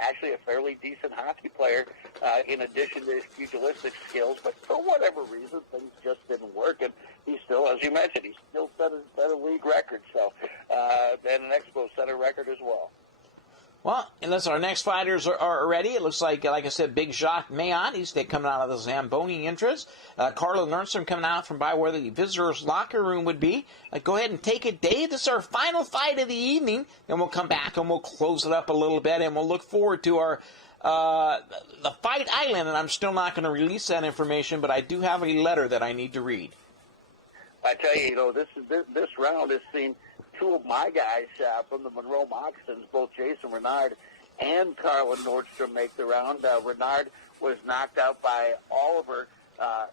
actually a fairly decent hockey player in addition to his pugilistic skills. But for whatever reason, things just didn't work, and he still, as you mentioned, he still set a league record, so and an Expo Center record as well. Well, unless our next fighters are ready, it looks like I said, Big Jacques Mayotte, he's coming out of the Zamboni interest. Carla Nernstrom coming out from by where the visitors' locker room would be. Go ahead and take it, Dave. This is our final fight of the evening. Then we'll come back and we'll close it up a little bit, and we'll look forward to our the Fight Island. And I'm still not going to release that information, but I do have a letter that I need to read. I tell you, this round has seen two of my guys from the Monroe Moccasins, both Jason Renard and Carla Nordstrom, make the round. Renard was knocked out by Oliver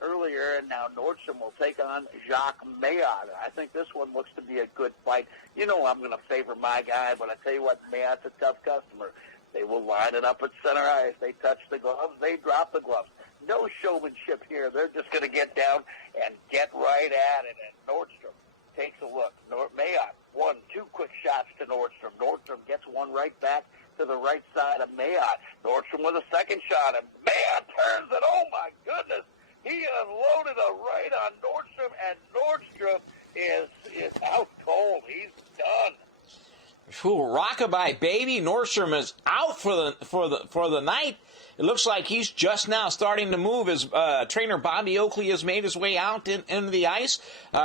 earlier, and now Nordstrom will take on Jacques Mayotte. I think this one looks to be a good fight. You know I'm going to favor my guy, but I tell you what, Mayotte's a tough customer. They will line it up at center ice. They touch the gloves. They drop the gloves. No showmanship here. They're just going to get down and get right at it, and Nordstrom takes a look. Mayotte, 2 quick shots to Nordstrom. Nordstrom gets one right back to the right side of Mayotte. Nordstrom with a second shot, and Mayotte turns it. Oh, my goodness. He unloaded a right on Nordstrom, and Nordstrom is out cold. He's done. Ooh, rockabye, baby. Nordstrom is out for the night. It looks like he's just now starting to move as trainer Bobby Oakley has made his way out into the ice.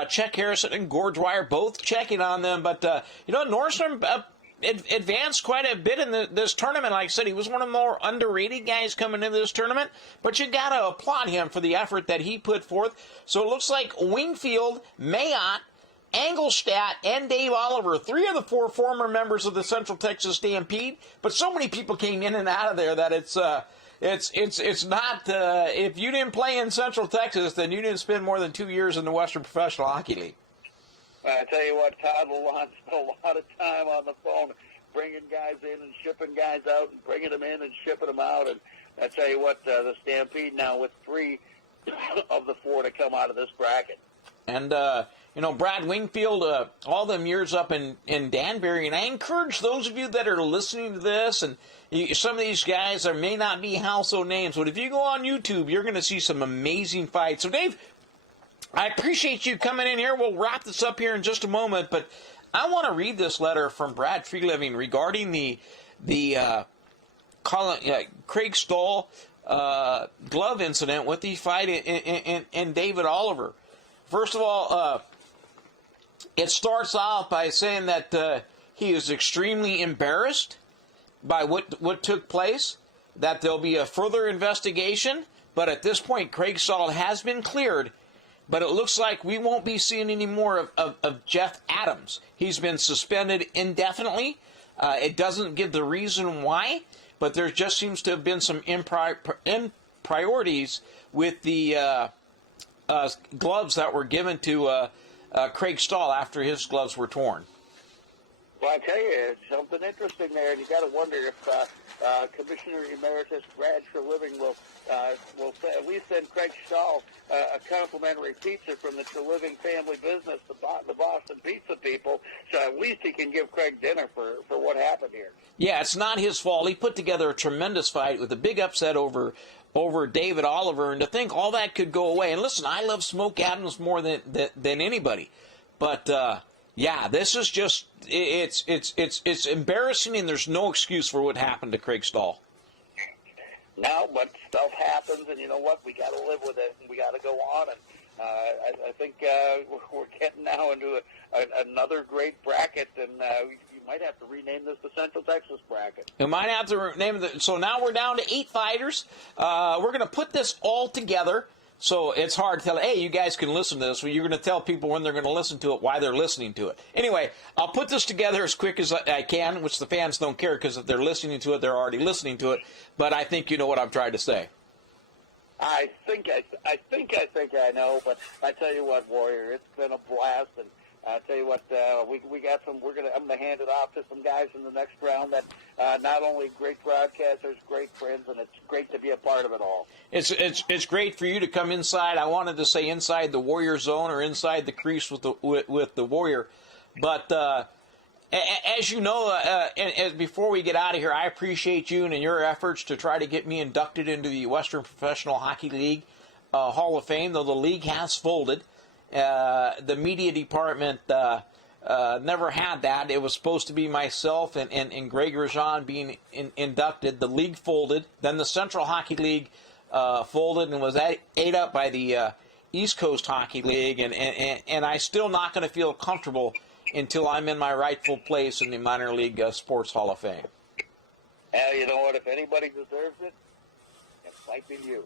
Chuck Harrison and Gord Dwyer both checking on them. But, Nordstrom advanced quite a bit in this tournament. Like I said, he was one of the more underrated guys coming into this tournament. But you got to applaud him for the effort that he put forth. So it looks like Wingfield, Mayotte, Engelstadt, and Dave Oliver, 3 of the 4 former members of the Central Texas Stampede. But so many people came in and out of there that it's not, if you didn't play in Central Texas, then you didn't spend more than 2 years in the Western Professional Hockey League. I tell you what, Todd Lalonde spent a lot of time on the phone bringing guys in and shipping guys out and bringing them in and shipping them out. And I tell you what, the Stampede now with 3 of the 4 to come out of this bracket. And, Brad Wingfield, all them years up in Danbury, and I encourage those of you that are listening to this, and some of these guys may not be household names, but if you go on YouTube, you're going to see some amazing fights. So, Dave, I appreciate you coming in here. We'll wrap this up here in just a moment, but I want to read this letter from Brad Freeliving regarding the Craig Stahl glove incident with the fight in David Oliver. First of all, it starts off by saying that he is extremely embarrassed by what took place, that there'll be a further investigation, but at this point, Craig Stahl has been cleared, but it looks like we won't be seeing any more of Jeff Adams. He's been suspended indefinitely. It doesn't give the reason why, but there just seems to have been some priorities with the gloves that were given to Craig Stahl after his gloves were torn. Well, I tell you, it's something interesting there, and you got to wonder if Commissioner Emeritus Brad Treliving will at least send Craig Stahl a complimentary pizza from the Treliving family business, the Boston Pizza people, so at least he can give Craig dinner for what happened here. Yeah, it's not his fault. He put together a tremendous fight with a big upset over David Oliver, and to think all that could go away. And listen, I love Smoke Adams more than anybody, but yeah, this is just it's embarrassing, and there's no excuse for what happened to Craig Stahl. No, but stuff happens, and you know what? We got to live with it, and we got to go on. And I think we're getting now into another great bracket, and you might have to rename this the Central Texas bracket. You might have to rename it. So now we're down to 8 fighters. We're going to put this all together. So it's hard to tell, hey, you guys can listen to this. Well, you're going to tell people when they're going to listen to it, why they're listening to it. Anyway, I'll put this together as quick as I can, which the fans don't care because if they're listening to it, they're already listening to it. But I think you know what I'm trying to say. I think I know, but I tell you what, Warrior, it's been a blast, and I tell you what, we got some. I'm gonna hand it off to some guys in the next round that not only great broadcasters, great friends, and it's great to be a part of it all. It's great for you to come inside. I wanted to say inside the Warrior zone or inside the crease with the Warrior, but as you know, and before we get out of here, I appreciate you and your efforts to try to get me inducted into the Western Professional Hockey League Hall of Fame. Though the league has folded. The media department never had that. It was supposed to be myself and Greg Rajan being inducted. The league folded. Then the Central Hockey League folded and was ate up by the East Coast Hockey League. And I'm still not going to feel comfortable until I'm in my rightful place in the Minor League Sports Hall of Fame. And you know what? If anybody deserves it might be you.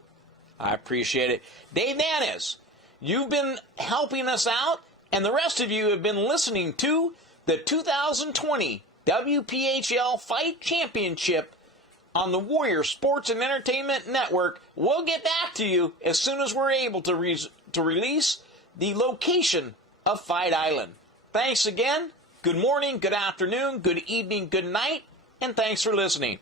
I appreciate it. Dave Danis, you've been helping us out, and the rest of you have been listening to the 2020 WPHL Fight Championship on the Warrior Sports and Entertainment Network. We'll get back to you as soon as we're able to release the location of Fight Island. Thanks again. Good morning, good afternoon, good evening, good night, and thanks for listening.